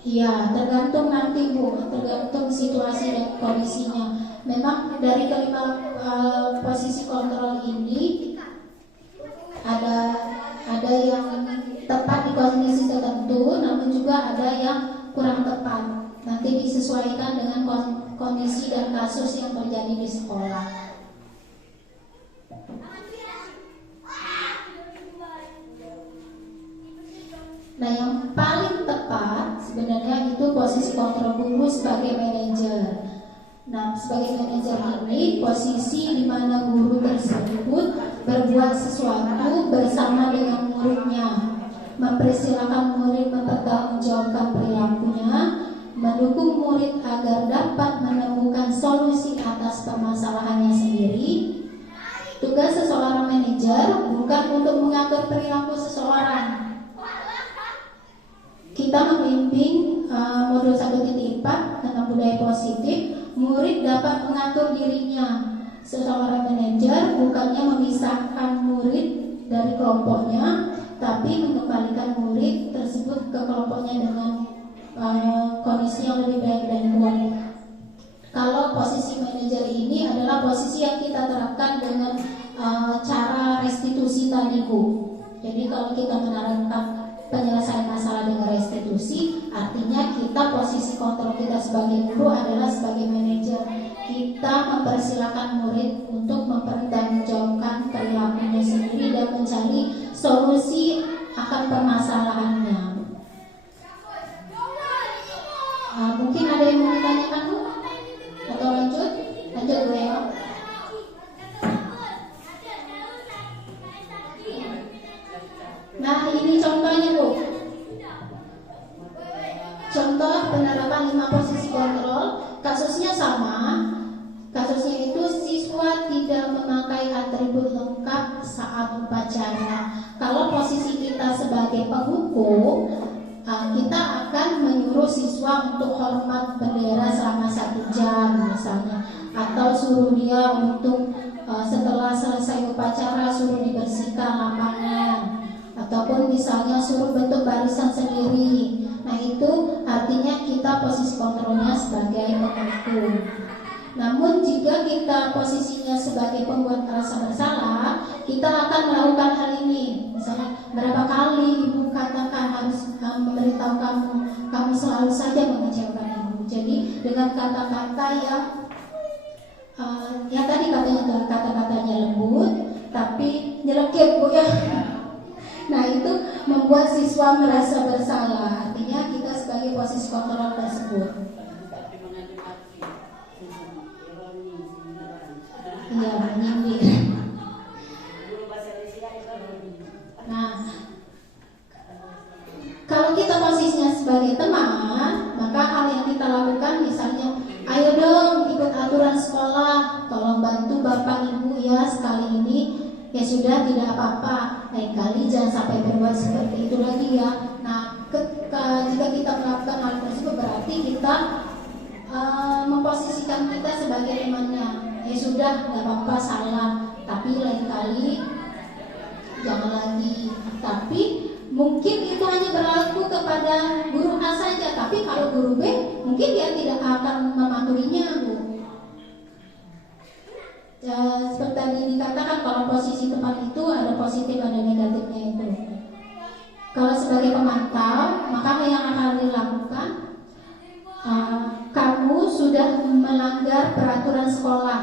Iya tergantung nanti Bu, tergantung situasi dan kondisinya. Memang dari kelima posisi kontrol ini ada yang tepat di kondisi tertentu, namun juga ada yang kurang tepat. Nanti disesuaikan dengan kondisi dan kasus yang terjadi di sekolah. Nah, yang paling tepat sebenarnya itu posisi kontrol guru sebagai manajer. Nah, sebagai manajer ini posisi di mana guru tersebut berbuat sesuatu bersama dengan muridnya, mempersilahkan murid mempertanggungjawabkan perilakunya, mendukung murid agar dapat menemukan solusi atas permasalahannya sendiri. Tugas seseorang manajer bukan untuk mengatur perilaku seseorang. Kita membimbing modul 1.4 tentang budaya positif, murid dapat mengatur dirinya. Seseorang manajer bukannya memisahkan murid dari kelompoknya, tapi mengembalikan murid tersebut ke kelompoknya dengan kondisi yang lebih baik dan kuat. Kalau posisi manajer ini adalah posisi yang kita terapkan dengan cara restitusi tadi Bu. Jadi kalau kita menerapkan penyelesaian masalah dengan restitusi, artinya kita posisi kontrol kita sebagai guru adalah sebagai manajer. Kita mempersilahkan murid untuk mempertanggungjawabkan perilakunya sendiri dan mencari solusi akan permasalahannya. Mungkin ada yang mau ditanyakan Bu? Atau lanjut Bu ya. Nah ini contohnya Bu. upacara. Kalau posisi kita sebagai penghukum, kita akan menyuruh siswa untuk hormat bendera selama 1 jam misalnya, atau suruh dia untuk setelah selesai upacara suruh dibersihkan lapangan, ataupun misalnya suruh bentuk barisan sendiri. Nah itu artinya kita posisi kontrolnya sebagai penghukum. Namun jika kita posisinya sebagai pembuat rasa bersalah, kita akan melakukan hal ini. Misalnya berapa kali ibu katakan harus memberitahu kamu selalu saja mengecewakan ibu. Jadi dengan kata-kata yang tadi katanya tuh kata-katanya lembut, tapi nyelekit bu ya. Nah itu membuat siswa merasa bersalah. Artinya kita sebagai posisi kontrol tersebut. Iya, menyindir. Nah, kalau kita posisinya sebagai teman, maka hal yang kita lakukan misalnya, ayo dong ikut aturan sekolah, tolong bantu bapak ibu ya sekali ini. Ya sudah, tidak apa-apa. Lain kali jangan sampai berbuat seperti itu lagi ya. Nah, jika kita melakukan hal tersebut berarti kita memposisikan kita sebagai temannya. Ya sudah, nggak apa-apa salah, tapi lain kali jangan lagi. Tapi mungkin itu hanya berlaku kepada guru A saja, tapi kalau guru B mungkin dia tidak akan mematuhinya bu. Seperti tadi dikatakan, kalau posisi tempat itu ada positif ada negatifnya itu. Kalau sebagai pemantau, maka yang akan dilakukan, kamu sudah melanggar peraturan sekolah,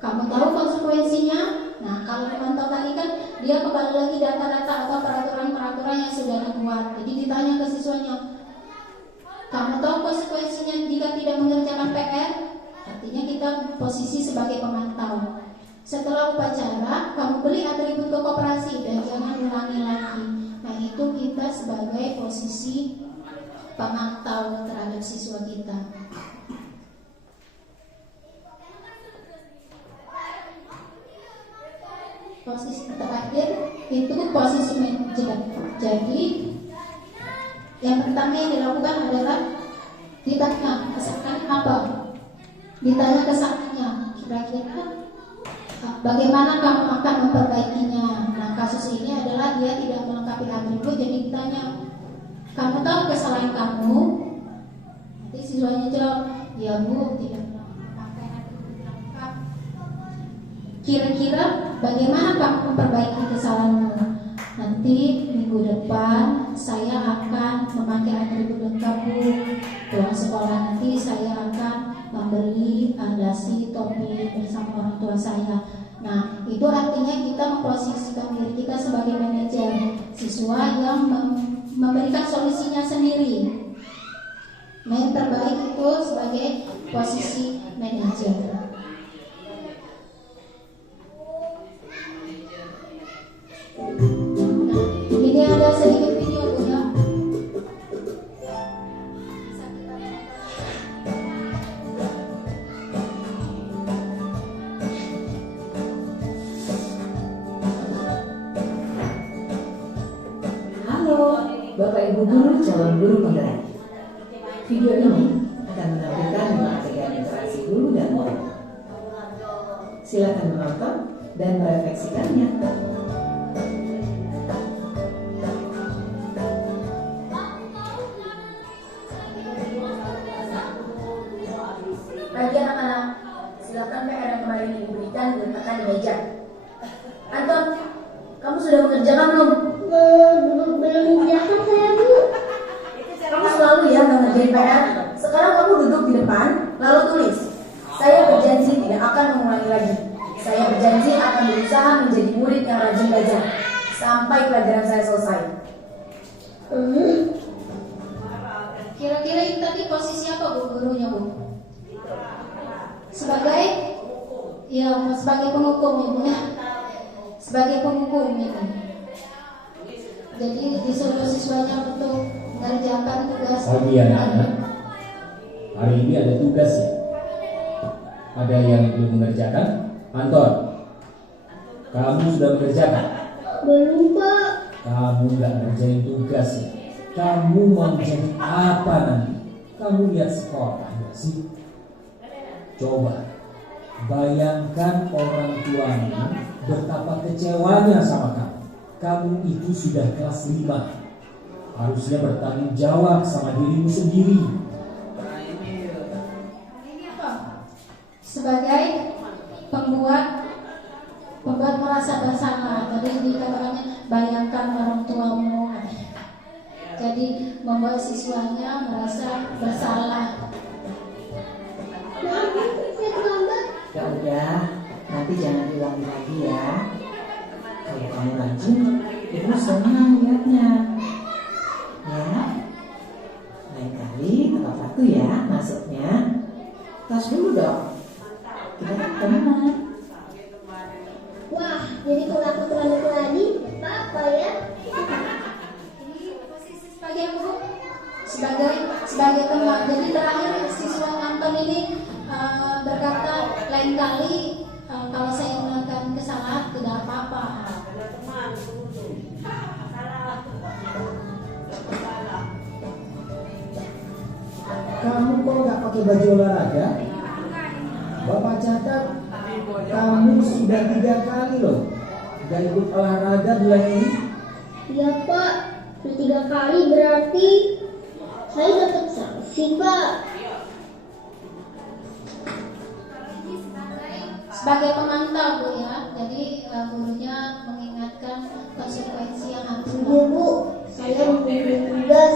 kamu tahu konsekuensinya. Nah kalau pemantau tadi kan dia kembali lagi data-data atau peraturan-peraturan yang sudah dibuat. Jadi ditanya ke siswanya, kamu tahu konsekuensinya jika tidak mengerjakan PR? Artinya kita posisi sebagai pemantau. Setelah upacara, kamu beli atribut ke koperasi dan jangan ulangi lagi. Nah itu kita sebagai posisi pemantau terhadap siswa kita. Posisi terakhir itu posisi manajer. Jadi yang pertama yang dilakukan adalah ditanya kesalahan apa, ditanya kesalahannya, kira-kira bagaimana kamu akan memperbaikinya. Nah kasus ini adalah dia tidak melengkapi atribut, jadi ditanya, kamu tahu kesalahan kamu? Nanti siswanya jawab, ya bu, tidak memakai atribut lengkap. Kira-kira bagaimana kamu memperbaiki kesalahanmu? Nanti minggu depan saya akan memakai atribut lengkap bu. Pulang sekolah nanti saya akan membeli dasi, topi bersama orang tua saya. Nah itu artinya kita memposisikan diri kita sebagai manajer, siswa yang memberikan solusinya sendiri. Nah yang terbaik itu sebagai posisi manajer. Ini ada sedikit video bu ya. Halo, Bapak Ibu Guru calon guru penggerak. Video ini akan menampilkan 5 adegan interaksi guru dan murid. Silakan menonton dan merefleksikannya. Pagi anak-anak, silakan PR yang kemarin ibu berikan diletakkan di meja. Anton, kamu sudah mengerjakan belum? Belum mengerjakan saya bu. Kamu selalu ya nggak ngerjain PR. Sekarang kamu duduk di depan, lalu tulis. Saya berjanji tidak akan mengulangi lagi. Saya berjanji akan berusaha menjadi murid yang rajin belajar sampai pelajaran saya selesai. Kira-kira ini tadi posisi apa bu gurunya bu? Sebagai penghukum ibu ya. Sebagai penghukum ini. Jadi disuruh siswanya untuk mengerjakan tugas. Pagi anak-anak, hari ini ada tugas ya. Ada yang belum mengerjakan? Anton, kamu sudah mengerjakan? Belum, Pak. Kamu nggak ngerjain tugas ya? Kamu mau jadi apa nanti? Kamu lihat sekolah nggak sih? Coba bayangkan orang tuamu betapa kecewanya sama kamu. Kamu itu sudah kelas 5. Harusnya bertanggung jawab sama dirimu sendiri. Ini apa? Sebagai pembuat merasa bersalah. Tadi dikatakannya bayangkan orang tuamu. Jadi membuat siswanya merasa bersalah. Maaf, saya terlambat. Ya udah, nanti jangan diulangi lagi ya. Kalau kamu rajin, ibu senang lihatnya. Ya, lain kali tepat waktu ya masuknya. Tas dulu dong. Kita kan teman. Wah, jadi kalau aku terlambat lagi, apa ya? Ini posisi sebagai guru, sebagai teman. Jadi terakhir siswa Anton ini berkata, lain kali kalau saya melakukan kesalahan tidak apa-apa. Kamu kok nggak pakai baju olahraga? Bapak catat kamu sudah 3 kali loh nggak ikut olahraga bulan ini. Iya, Pak. Sudah 3 kali berarti saya dapat sanksi, Pak. Sebagai pemantau Bu ya, jadi gurunya mengingatkan konsekuensi yang harus Iya, Bu. Saya mengumpulkan tugas.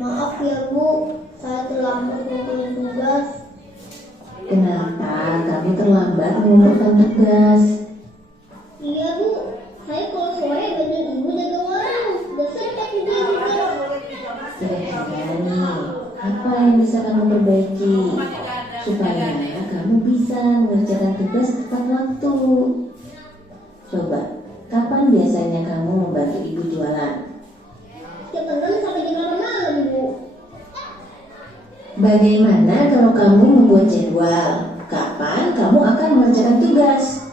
Maaf ya, Bu. Saya terlambat mengumpulkan tugas. Kenapa kamu terlambat mengumpulkan tugas? Iya, Bu. Saya kalau sore bantuin ibu jaga warung. Dasar Pak juga gitu. Kira-kira apa yang bisa kamu perbaiki supaya kamu bisa mengerjakan tugas tepat waktu? Coba, kapan biasanya kamu membantu ibu jualan? Setiap malam sampai jam 8 malam, Bu. Bagaimana kalau kamu membuat jadwal? Kapan kamu akan mengerjakan tugas?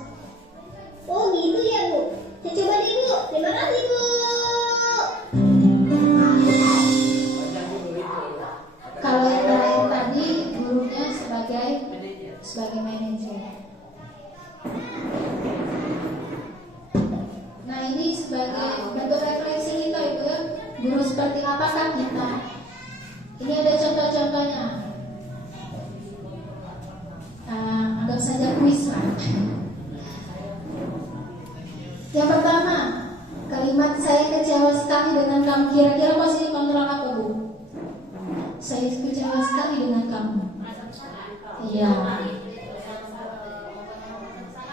Oh gitu ya, Bu. Saya coba deh, Bu. Terima kasih, Bu. kalau yang terakhir tadi gurunya sebagai manajer. Nah ini sebagai bentuk refleksi kita Ibu ya, guru seperti apakah kita? Ini ada contoh-contohnya. Anggap saja kuis lah. Yang pertama, kalimat saya kecewa sekali dengan kamu. Kira-kira posisi kontrol apa Bu? Saya kecewa sekali dengan kamu. Iya.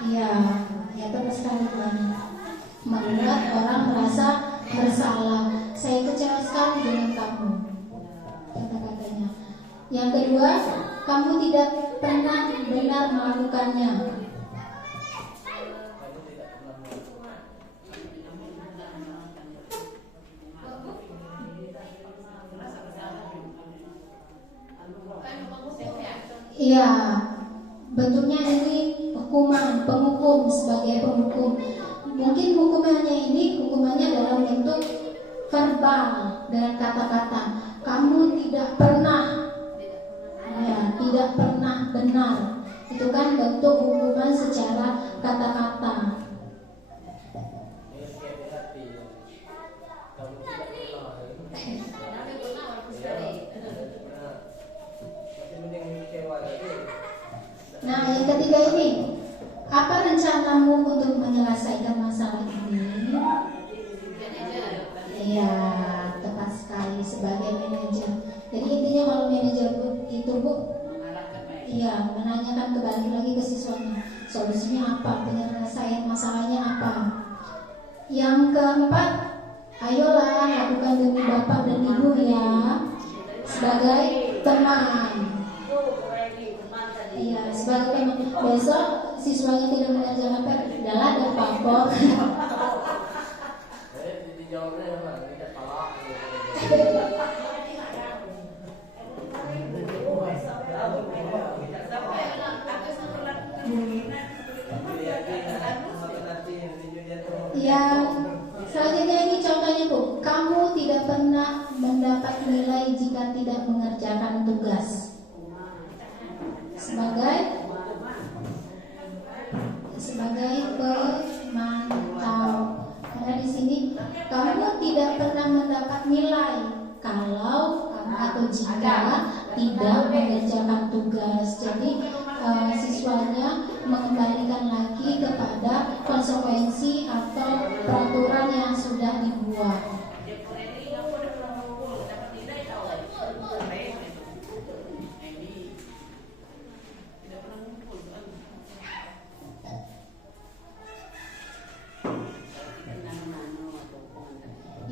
Iya, ya terus sekali membuat orang merasa bersalah. Saya kecewa sekali dengan kamu. Kata-katanya. Yang kedua, kamu tidak pernah benar melakukannya. Iya, bentuknya ini hukuman, penghukum sebagai penghukum. Mungkin hukumannya dalam bentuk verbal dengan kata-kata. Kamu tidak pernah, ya, tidak pernah benar. Itu kan bentuk hukuman secara kata-kata. Nah, yang ketiga ini, apa rencanamu untuk menyelesaikan masalah ini? Iya, tepat sekali sebagai manajer. Jadi intinya kalau manajer itu Bu, iya, menanyakan kembali lagi ke siswanya, solusinya apa, penyelesaian masalahnya apa. Yang keempat, ayolah lakukan demi Bapak dan Ibu ya, sebagai teman. Iya, sebagai teman. Besok siswanya tidak mengerjakan PR, adalah ada papor. Yang mendapat nilai jika tidak mengerjakan tugas. Sebagai pemantau. Karena di sini kamu tidak pernah mendapat nilai kalau atau jika tidak mengerjakan tugas. Jadi siswanya mengembalikan lagi kepada konsekuensi atau peraturan yang sudah dibuat.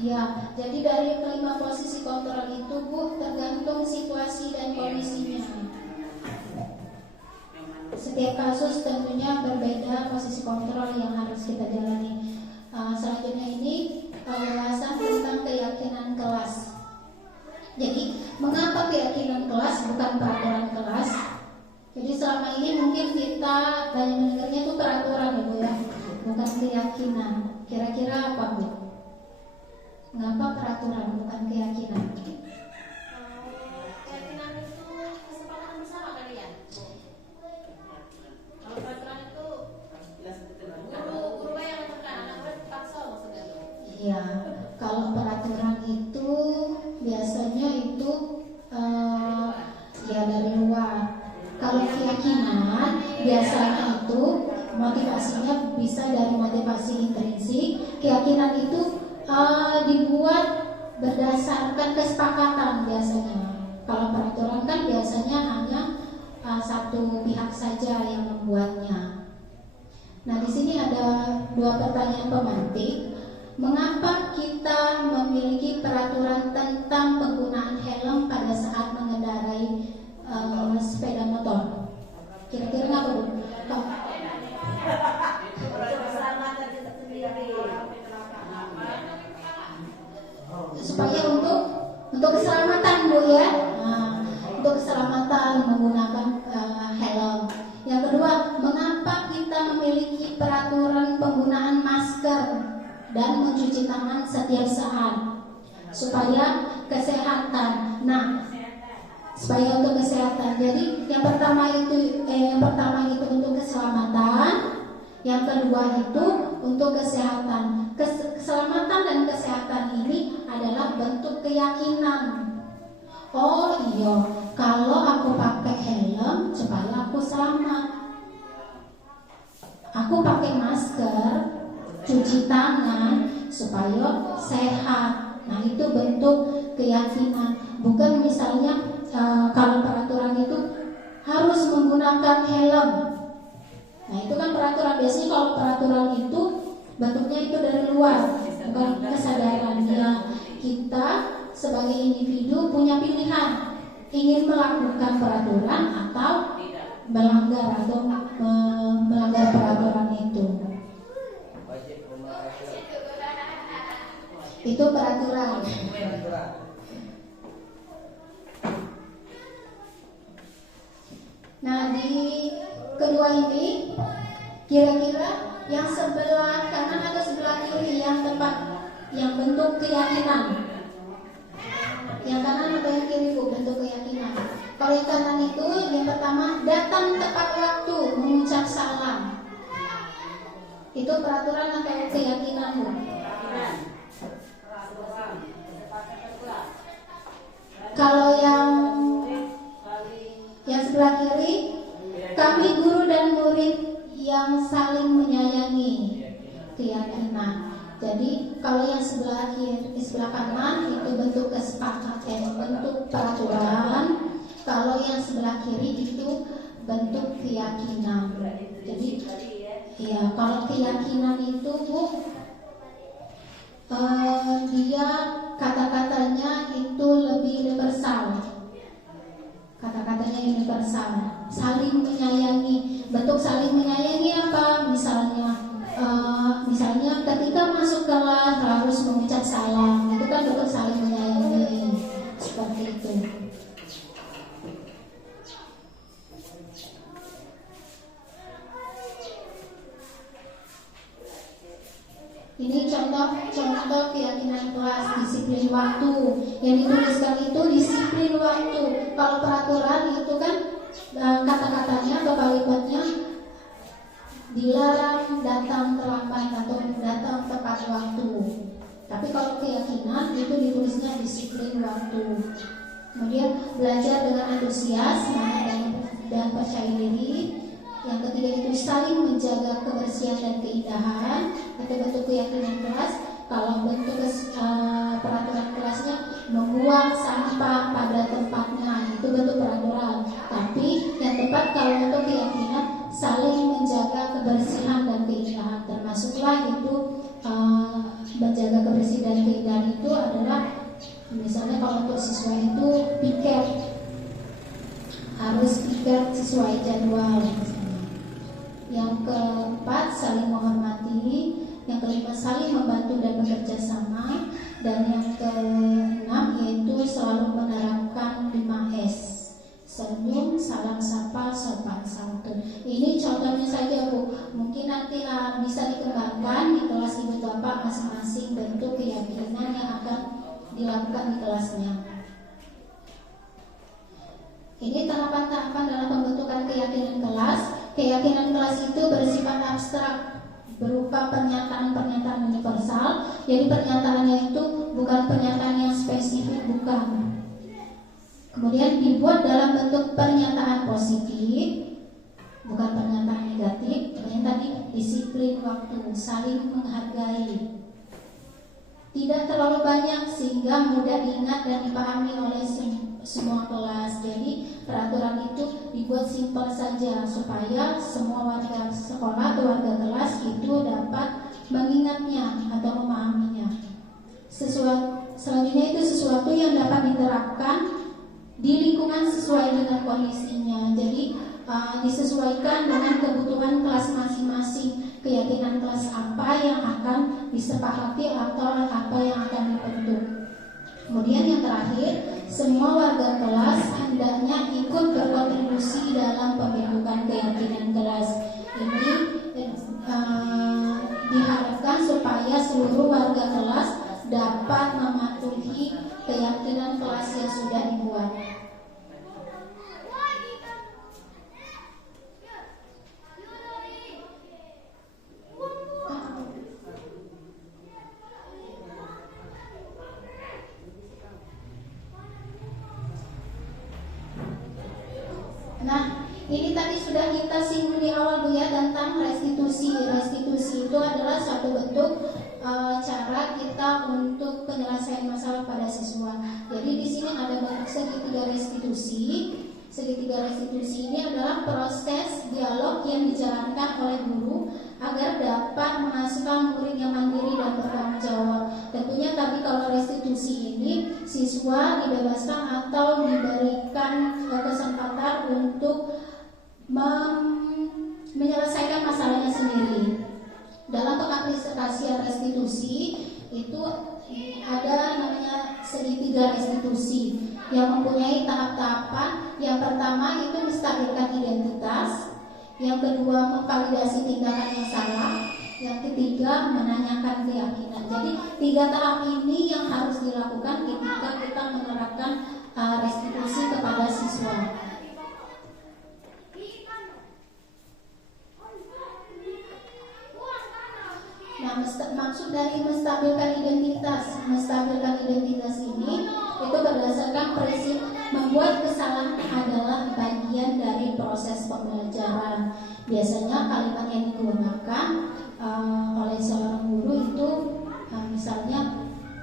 Ya, jadi dari kelima posisi kontrol itu Bu tergantung situasi dan kondisinya. Setiap kasus tentunya berbeda posisi kontrol yang harus kita jalani. Selanjutnya ini wawasan tentang keyakinan kelas. Jadi mengapa keyakinan kelas bukan peraturan kelas? Jadi selama ini mungkin kita banyak mendengarnya itu peraturan ya Bu ya, bukan keyakinan. Kira-kira apa Bu? Mengapa peraturan bukan keyakinan? Keyakinan itu kesepakatan bersama kali ya. Kalau peraturan itu guru yang menentukan, anak murid paksa maksudnya. Iya, kalau peraturan itu biasanya itu ya dari luar. Kalau keyakinan biasanya itu motivasinya bisa dari motivasi intrinsik. Keyakinan itu dibuat berdasarkan kesepakatan biasanya. Kalau peraturan kan biasanya hanya satu pihak saja yang membuatnya. Nah, di sini ada dua pertanyaan pemantik. Mengapa kita memiliki peraturan tentang penggunaan helm pada saat mengendarai sepeda motor? Kira-kira apa Bu? Keselamatan kita sendiri. Supaya untuk keselamatan Bu ya. Nah, untuk keselamatan menggunakan helm. Yang kedua, mengapa kita memiliki peraturan penggunaan masker dan mencuci tangan setiap saat? Supaya kesehatan. Nah, supaya untuk kesehatan. Jadi yang pertama itu untuk keselamatan, yang kedua itu untuk kesehatan. Keselamatan dan kesehatan ini adalah bentuk keyakinan. Oh iya, kalau aku pakai helm supaya aku selamat. Aku pakai masker, cuci tangan supaya sehat. Nah, itu bentuk keyakinan. Bukan misalnya kalau peraturan itu harus menggunakan helm. Nah, itu kan peraturan. Biasanya kalau peraturan itu bentuknya itu dari luar, bukan kesadaran. Ya, kita sebagai individu punya pilihan ingin melakukan peraturan atau melanggar peraturan itu. Itu peraturan. Nah, di kedua ini kira-kira yang sebelah kanan atau sebelah kiri yang tepat, yang bentuk keyakinan? Yang kanan atau yang kiri Bu bentuk keyakinan? Kalau yang kanan itu yang pertama, datang tepat waktu mengucap salam. Itu peraturan atau keyakinan Bu? Kalau yang sebelah kiri, kami guru dan murid yang saling menyayangi, keyakinan. Jadi kalau yang sebelah kiri, sebelah kanan itu bentuk kesepakatan, bentuk peraturan. Kalau yang sebelah kiri itu bentuk keyakinan. Jadi ya, kalau keyakinan itu Bu, dia kata-katanya itu lebih universal. Kata-katanya universal, saling menyayangi. Bentuk saling menyayangi apa? Misalnya ketika masuk kelas harus mengucap salam. Itu kan bentuk saling menyayangi. Seperti itu. Ini contoh keyakinan kelas, disiplin waktu. Yang dituliskan itu disiplin waktu. Kalau peraturan itu kan kata-katanya atau kalimatnya dilarang datang terlambat atau datang tepat waktu. Tapi kalau keyakinan itu ditulisnya disiplin waktu. Kemudian belajar dengan antusias, semangat dan percaya diri. Yang ketiga itu saling menjaga kebersihan dan keindahan. Itu bentuk keyakinan kelas. Kalau bentuk peraturan kelasnya membuang sampah pada tempatnya, itu bentuk peraturan. Tapi yang tepat kalau untuk keyakinan saling menjaga kebersihan dan keindahan, termasuklah itu menjaga kebersihan dan keindahan itu adalah misalnya kalau untuk siswa itu piket, harus piket sesuai jadwal. Yang keempat saling menghormati. Yang kelima saling membantu dan bekerja sama. Dan yang keenam yaitu selalu menerapkan 5S: senyum, salam sapa, sopan santun. Ini contohnya saja Bu, mungkin nanti bisa dikembangkan di kelas Ibu Bapak masing-masing bentuk keyakinan yang akan dilakukan di kelasnya. Ini tahapan-tahapan dalam pembentukan keyakinan kelas. Keyakinan kelas itu bersifat abstrak, berupa pernyataan-pernyataan universal. Jadi pernyataannya itu bukan pernyataan yang spesifik, bukan. Kemudian dibuat dalam bentuk pernyataan positif, bukan pernyataan negatif. Yang tadi disiplin waktu, saling menghargai. Tidak terlalu banyak sehingga mudah diingat dan dipahami oleh semua kelas. Jadi peraturan itu dibuat simpel saja supaya semua warga sekolah atau warga kelas itu dapat mengingatnya atau memahaminya. Selanjutnya itu sesuatu yang dapat diterapkan di lingkungan sesuai dengan kondisinya. Jadi disesuaikan dengan kebutuhan kelas masing-masing. Keyakinan kelas apa yang akan disepakati atau apa yang akan dibentuk. Kemudian yang terakhir, semua warga kelas hendaknya ikut berkontribusi dalam pembentukan keyakinan kelas. Ini diharapkan supaya seluruh warga kelas dapat mematuhi keyakinan kelas yang sudah dibuat. Nah, ini tadi sudah kita singgung di awal Bu ya tentang restitusi. Restitusi itu adalah suatu bentuk cara kita untuk penyelesaian masalah pada siswa. Jadi di sini ada bentuk segitiga restitusi. Segitiga restitusi ini adalah proses dialog yang dijalankan oleh guru agar dapat menghasilkan murid yang mandiri dan bertanggung jawab. Tentunya tapi kalau restitusi ini siswa dibebaskan atau diberikan kesempatan untuk menyelesaikan masalahnya sendiri. Dalam pengaplikasian restitusi itu ada namanya segitiga restitusi yang mempunyai tahap-tahapan. Yang pertama itu menstabilkan identitas, yang kedua memvalidasi tindakan yang salah, yang ketiga menanyakan keyakinan. Jadi 3 tahap ini yang harus dilakukan ketika kita menerapkan restitusi kepada siswa. Nah, maksud dari menstabilkan identitas ini itu berdasarkan prinsip membuat kesalahan adalah bagian dari proses pembelajaran. Biasanya kalimat yang digunakan oleh seorang guru itu misalnya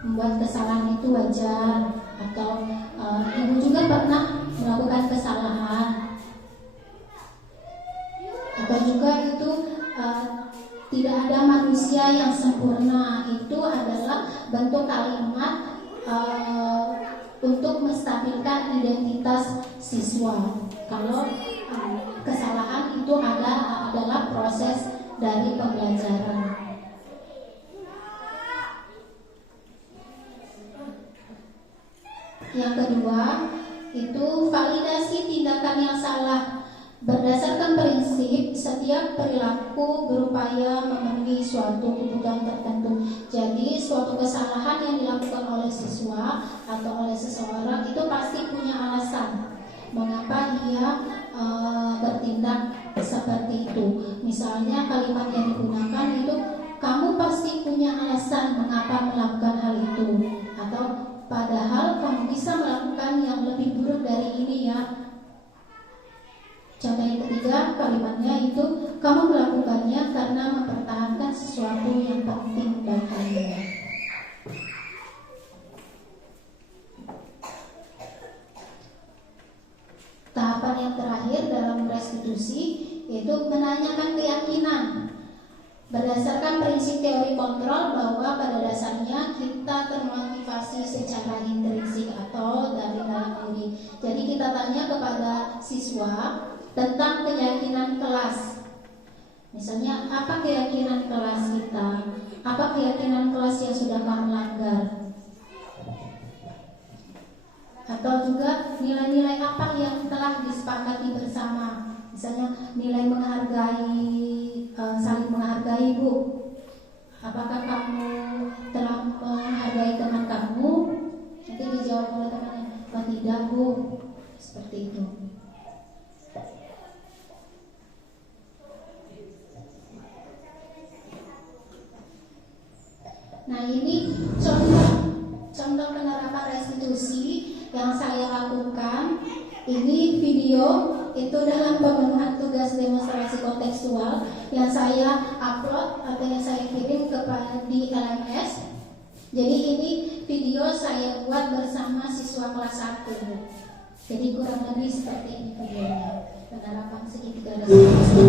membuat kesalahan itu wajar, atau ibu juga pernah melakukan kesalahan, atau juga itu tidak ada manusia yang sempurna. Itu adalah bentuk kalimat untuk menstabilkan identitas siswa. Kalau kesalahan itu adalah proses dari pembelajaran. Yang kedua itu validasi tindakan yang salah. Berdasarkan prinsip, setiap perilaku berupaya memenuhi suatu kebutuhan tertentu. Jadi, suatu kesalahan yang dilakukan oleh siswa atau oleh seseorang itu pasti punya alasan mengapa dia bertindak seperti itu. Misalnya kalimat yang digunakan itu, kamu pasti punya alasan mengapa melakukan hal itu, atau padahal kamu bisa melakukan yang lebih buruk dari ini ya. Contoh yang ketiga, kalimatnya itu, kamu melakukannya karena mempertahankan sesuatu yang penting bagimu. Tahapan yang terakhir dalam restitusi yaitu menanyakan keyakinan. Berdasarkan prinsip teori kontrol bahwa pada dasarnya kita termotivasi secara intrinsik atau dari dalam diri. Jadi kita tanya kepada siswa tentang keyakinan kelas. Misalnya, apa keyakinan kelas kita? Apa keyakinan kelas yang sudah kamu langgar? Atau juga nilai-nilai apa yang telah disepakati bersama? Misalnya nilai menghargai, saling menghargai, Bu. Apakah kamu telah menghargai teman kamu? Nanti dijawab oleh temannya, oh tidak, Bu. Seperti itu. Nah, ini contoh penerapan restitusi yang saya lakukan. Ini video itu dalam pemenuhan tugas demonstrasi kontekstual yang saya upload atau yang saya kirim kepada di LMS. Jadi ini video saya buat bersama siswa kelas 1. Jadi kurang lebih seperti ini videonya. Penerapan segitiga restitusi.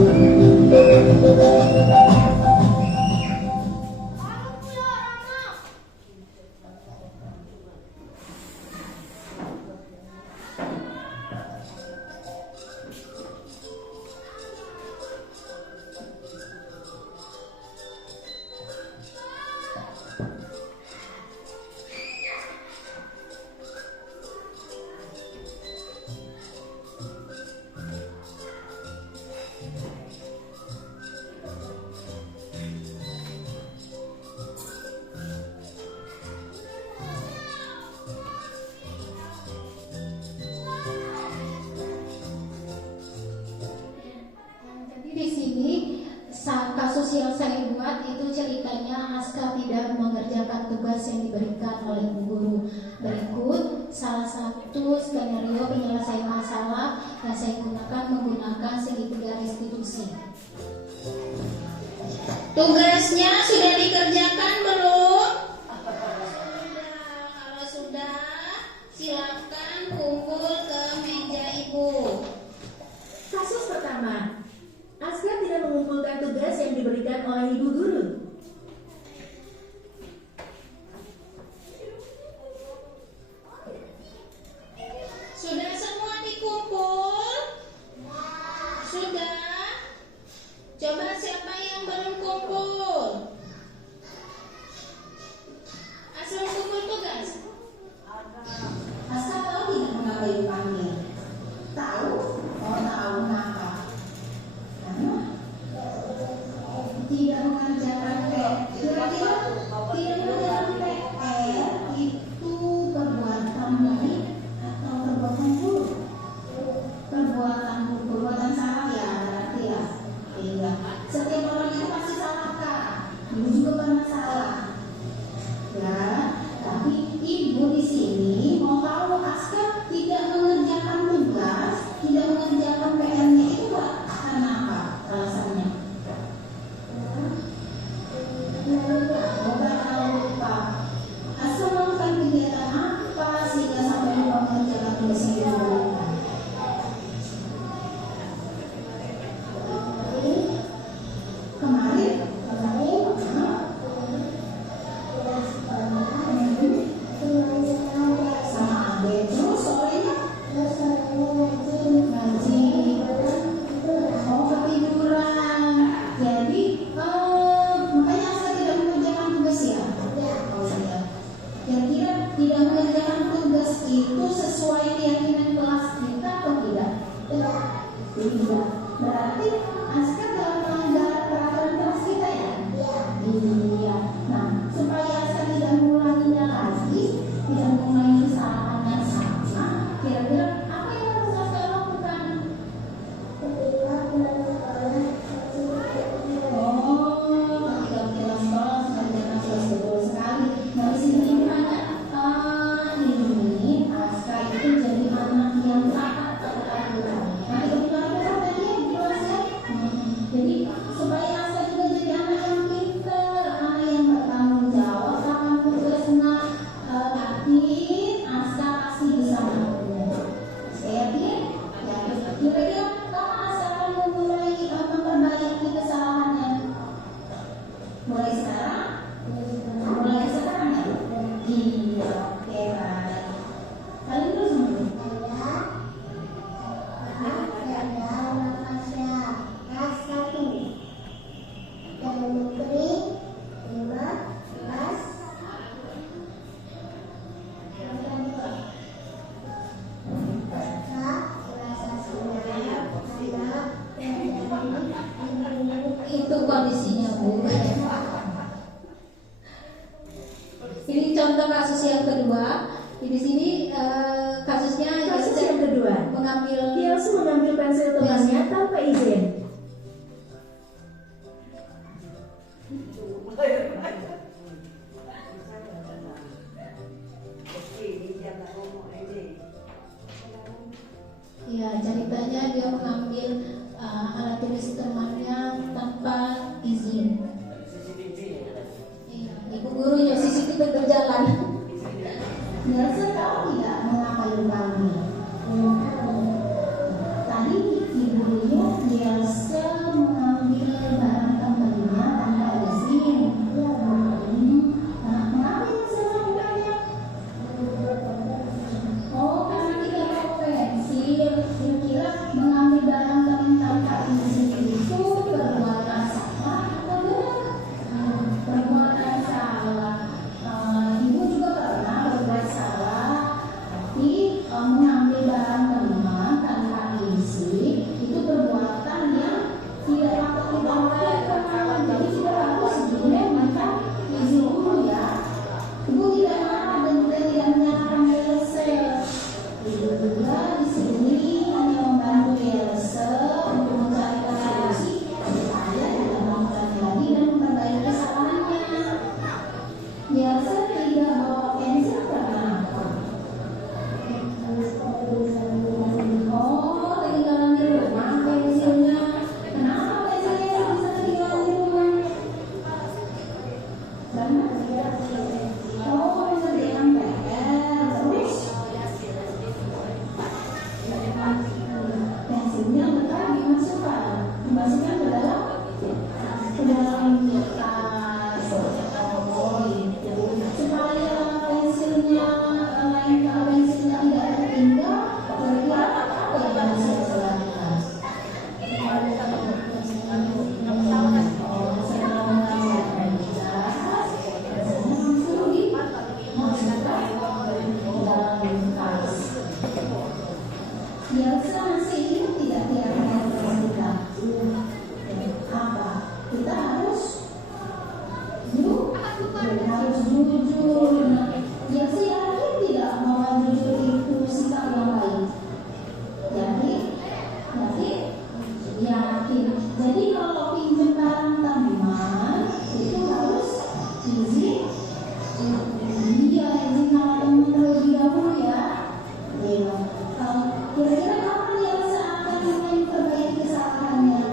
Kasus yang saya buat itu ceritanya Aska tidak mengerjakan tugas yang diberikan oleh Bu Guru. Berikut salah satu skenario penyelesaian masalah yang saya gunakan menggunakan segitiga restitusi. Tugasnya sudah dikerjakan belum? Kalau sudah, silakan kumpul ke meja Ibu. Kasus pertama, Aska tidak mengumpulkan tugas yang diberikan oleh Ibu Guru. Sudah semua dikumpul? Sudah? Coba siapa yang belum kumpul? Asal kumpul tugas? Aska tahu tidak mengapa dipanggil? Tahu? Oh, tahu kenapa? Karena tidak mengerjakan mengambil barang teman tanpa isi itu perbuatan yang tidak patut kita lakukan. Jadi tidak harus sebelumnya minta izin dulu ya. Ibu tidak marah dan tidak menyalahkan Yelse. Ibu juga di sini hanya membantu Yelse untuk mencarikan solusi supaya tidak melakukan lagi dan memperbaiki kesalahannya. Yelse tidak bawa pensil karena apa? Oh, ketinggalan di rumah pensilnya. Kenapa pensilnya bisa ketinggalan di rumah? Karena oh, bisa diam PR terus pensilnya betul dimasukkan ke dalam kertas. Oh, itu supaya pensilnya kalau pensilnya tidak tertinggal, kira-kira apa yang harus saya lakukan? Biasa masih tidak diajarkan kita apa? Kita harus jujur. Ya sih yakin tidak bahwa jujur itu sikap yang baik. Yakin. Jadi kalau pinjam barang teman itu harus izin. Iya, izin sama teman terlebih dahulu ya. Iya. Kira-kira kapan dia akan memperbaiki kesalahannya?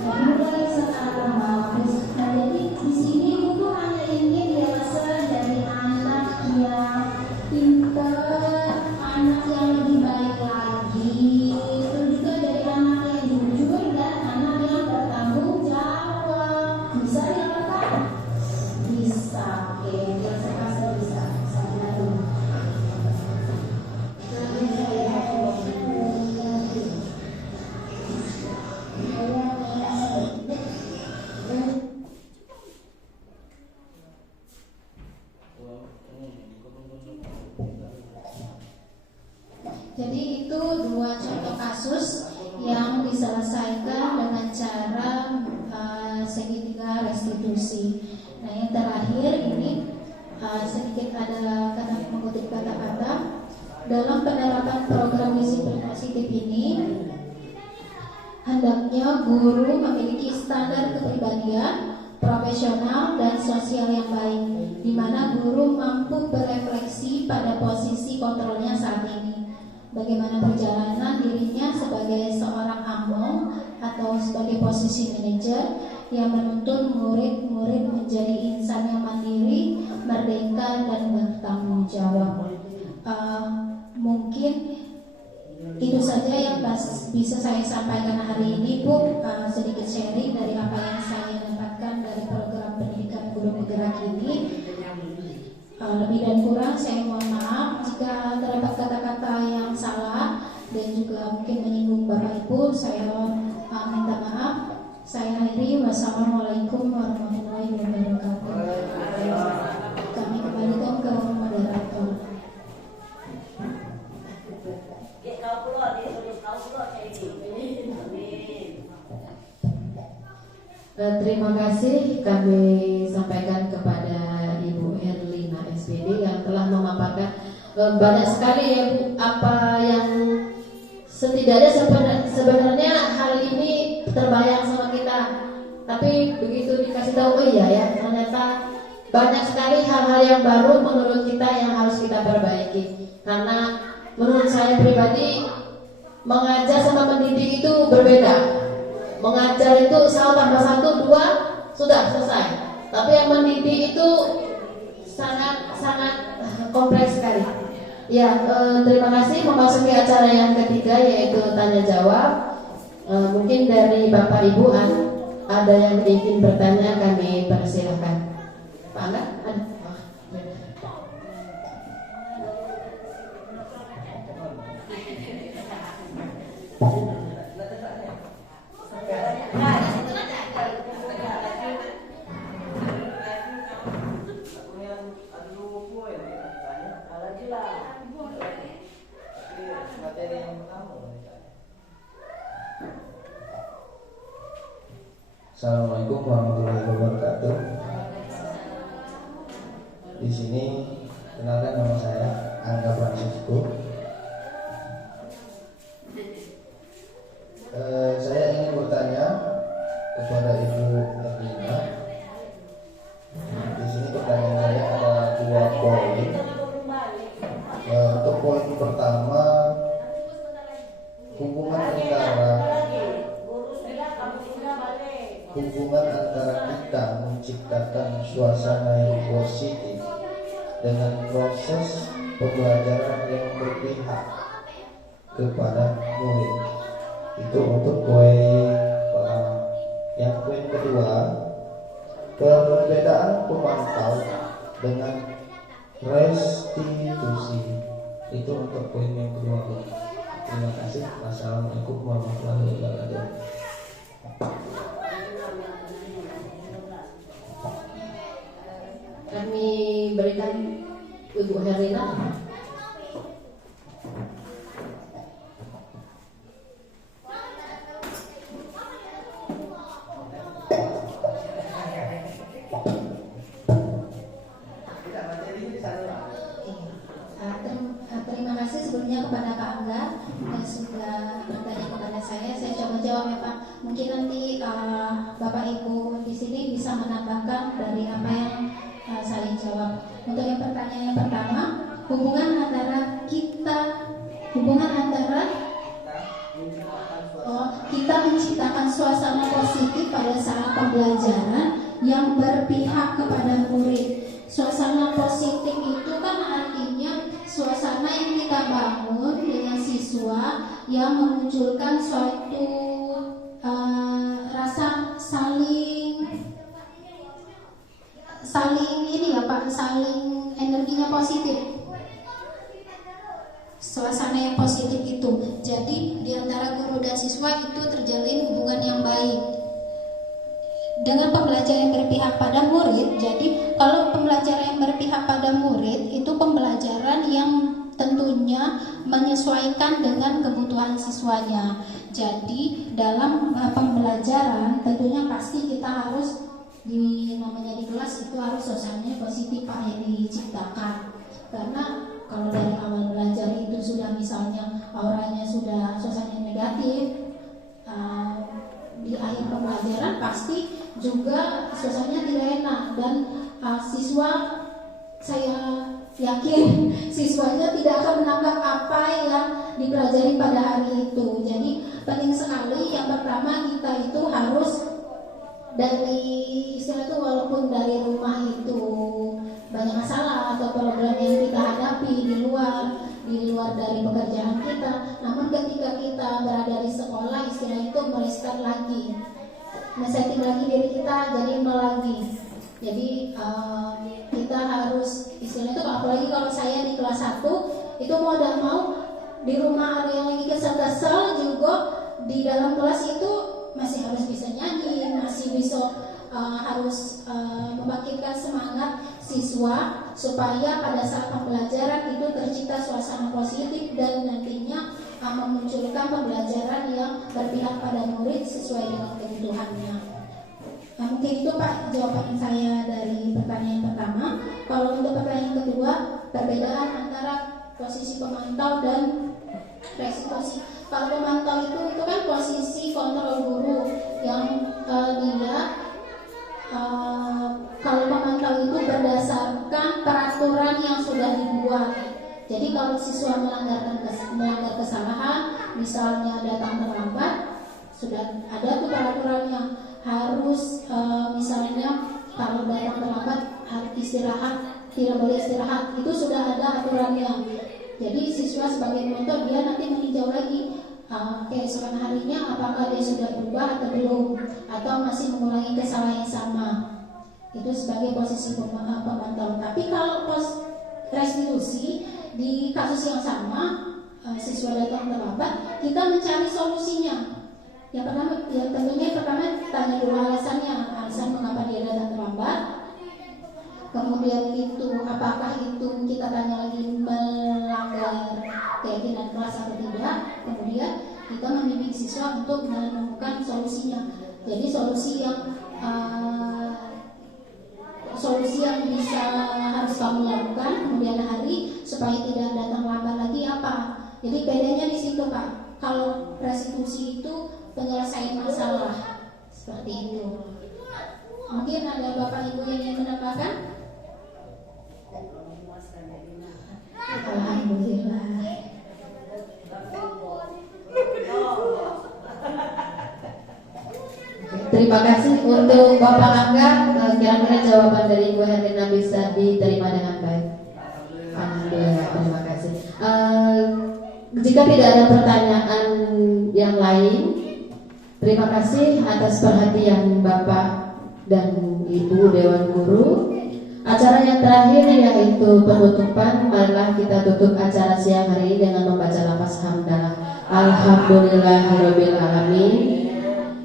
Mulai sekarang bagus. Nah, jadi di sini ibu hanya ingin Yelse jadi anak yang pintar, anak yang lebih baik lagi, terus juga jadi anak yang jujur dan anak yang bertanggung jawab. Bisa dilakukan? Bisa. Oke, Yelse pasti bisa. Saya dulu. Jadi itu dua contoh kasus yang diselesaikan dengan cara segitiga restitusi. Nah yang terakhir ini sedikit ada mengutip kata-kata dalam penerapan program disiplin positif ini. Hendaknya guru memiliki standar kepribadian, profesional dan sosial yang baik, di mana guru mampu berefleksi pada posisi kontrolnya saat ini. Bagaimana perjalanan dirinya sebagai seorang among atau sebagai posisi manajer yang menuntun murid-murid menjadi insan yang mandiri, merdeka dan bertanggung jawab. Mungkin itu saja yang bisa saya sampaikan hari ini, Bu. Sedikit sharing dari apa yang saya dapatkan dari program pendidikan guru penggerak ini. Lebih dan kurang saya mohon maaf jika terdapat kata-kata yang salah dan juga mungkin menyinggung Bapak Ibu. Saya minta maaf. Saya akhiri. Wassalamualaikum warahmatullahi wabarakatuh. Kami kembalikan ke moderator. Terima kasih kami sampaikan kepada Ibu Erlina SPD yang telah memaparkan banyak sekali ya Bu, apa yang setidaknya sebenarnya hal ini terbayang sama kita, tapi begitu dikasih tahu oh iya ya ternyata banyak sekali hal-hal yang baru menurut kita yang harus kita perbaiki. Karena menurut saya pribadi mengajar sama mendidik itu berbeda. Mengajar itu 1 tambah 1 2 sudah selesai. Tapi yang mendidik itu sangat kompleks sekali. Ya, terima kasih. Memasuki acara yang ketiga yaitu tanya jawab. Mungkin dari Bapak Ibu ada yang ingin bertanya, kami persilahkan. Pak Angga, ada? Assalamualaikum warahmatullahi wabarakatuh. Di sini kenalkan nama saya Angga Francisco. Saya ingin bertanya kepada Ibu Erlina. Di sini pertanyaan saya ada 2 poin. Untuk poin pertama, hubungan antara kita menciptakan suasana yang positif dengan proses pembelajaran yang berpihak kepada murid. Itu untuk poin pertama. Yang poin kedua, perbedaan pemantau dengan restitusi. Itu untuk poin yang kedua. Terima kasih. Wassalamualaikum warahmatullahi wabarakatuh. Kami berikan Ibu Herlina. Terima kasih sebelumnya kepada Kak Angga yang sudah bertanya kepada saya. Saya coba jawab ya Pak. Mungkin nanti Bapak Ibu di sini bisa menambahkan dari apa yang saya jawab. Untuk yang pertanyaan yang pertama, hubungan antara kita menciptakan suasana positif pada saat pembelajaran yang berpihak kepada murid. Suasana positif itu kan artinya suasana yang kita bangun dengan siswa yang memunculkan suatu rasa saling ini ya Pak, saling energinya positif. Suasana yang positif itu. Jadi di antara guru dan siswa itu terjalin hubungan yang baik. Dengan pembelajaran yang berpihak pada murid, jadi kalau pembelajaran yang berpihak pada murid itu pembelajaran yang tentunya menyesuaikan dengan kebutuhan siswanya. Jadi dalam pembelajaran tentunya pasti kita harus di kelas itu harus suasananya positif Pak yang diciptakan. Karena kalau dari awal belajar itu sudah misalnya auranya sudah suasana negatif, di akhir pembelajaran pasti juga suasananya tidak enak dan siswa, saya yakin siswanya tidak akan menangkap apa yang dipelajari pada hari itu. Jadi penting sekali yang pertama kita itu harus dari istilah itu, walaupun dari rumah itu banyak masalah atau problem yang kita hadapi di luar dari pekerjaan kita, namun ketika kita berada di sekolah istilah itu mereset lagi, men-setting lagi diri kita jadi nol lagi. Jadi kita harus istilah itu, apalagi kalau saya di kelas 1 itu mau dan mau di rumah ada yang lagi kesel-kesel juga di dalam kelas itu masih harus bisa nyanyi, masih bisa harus membangkitkan semangat siswa supaya pada saat pembelajaran itu tercipta suasana positif dan nantinya memunculkan pembelajaran yang berpihak pada murid sesuai dengan kebutuhannya. Mungkin itu Pak jawaban saya dari pertanyaan pertama. Kalau untuk pertanyaan kedua, perbedaan antara posisi pemantau dan restitusi. Kalau pemantau itu kan posisi kontrol guru yang dia kalau pemantau itu berdasarkan peraturan yang sudah dibuat. Jadi kalau siswa melanggar kesalahan, misalnya datang terlambat, sudah ada tuh peraturan yang harus misalnya kalau datang terlambat harus istirahat, tidak boleh istirahat. Itu sudah ada aturannya. Jadi siswa sebagai pemantau dia nanti meninjau lagi keesokan harinya apakah dia sudah berubah atau belum, atau masih mengulangi kesalahan yang sama. Itu sebagai posisi pemantau. Tapi kalau restitusi di kasus yang sama, siswa datang terlambat, kita mencari solusinya. Yang pertama tanya dulu alasan mengapa dia datang terlambat. Kemudian itu apakah itu kita tanya lagi melanggar keyakinan kelas atau tidak. Kemudian kita membimbing siswa untuk menemukan solusinya. Jadi solusi yang bisa harus kamu lakukan kemudian hari supaya tidak datang lambat lagi apa? Jadi bedanya di situ Pak. Kalau restitusi itu penyelesaian masalah seperti itu. Mungkin ada bapak ibu yang ingin menambahkan? Alhamdulillah. Terima kasih untuk Bapak Angga. Kira-kira jawaban dari Ibu Herlina bisa diterima dengan baik. Alhamdulillah, terima kasih. Jika tidak ada pertanyaan yang lain, terima kasih atas perhatian Bapak dan Ibu Dewan Guru. Acara yang terakhir yaitu penutupan. Marilah kita tutup acara siang hari ini dengan membaca lafaz hamdalah. Alhamdulillahirabbil alamin.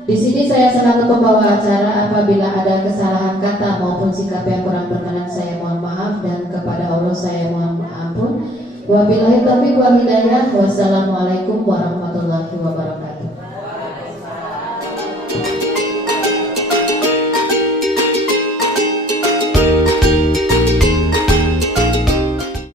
Di sini saya selaku pembawa acara. Apabila ada kesalahan kata maupun sikap yang kurang berkenan, saya mohon maaf, dan kepada Allah saya mohon ampun. Wabillahi taufiq wal hidayah. Wassalamualaikum warahmatullahi wabarakatuh.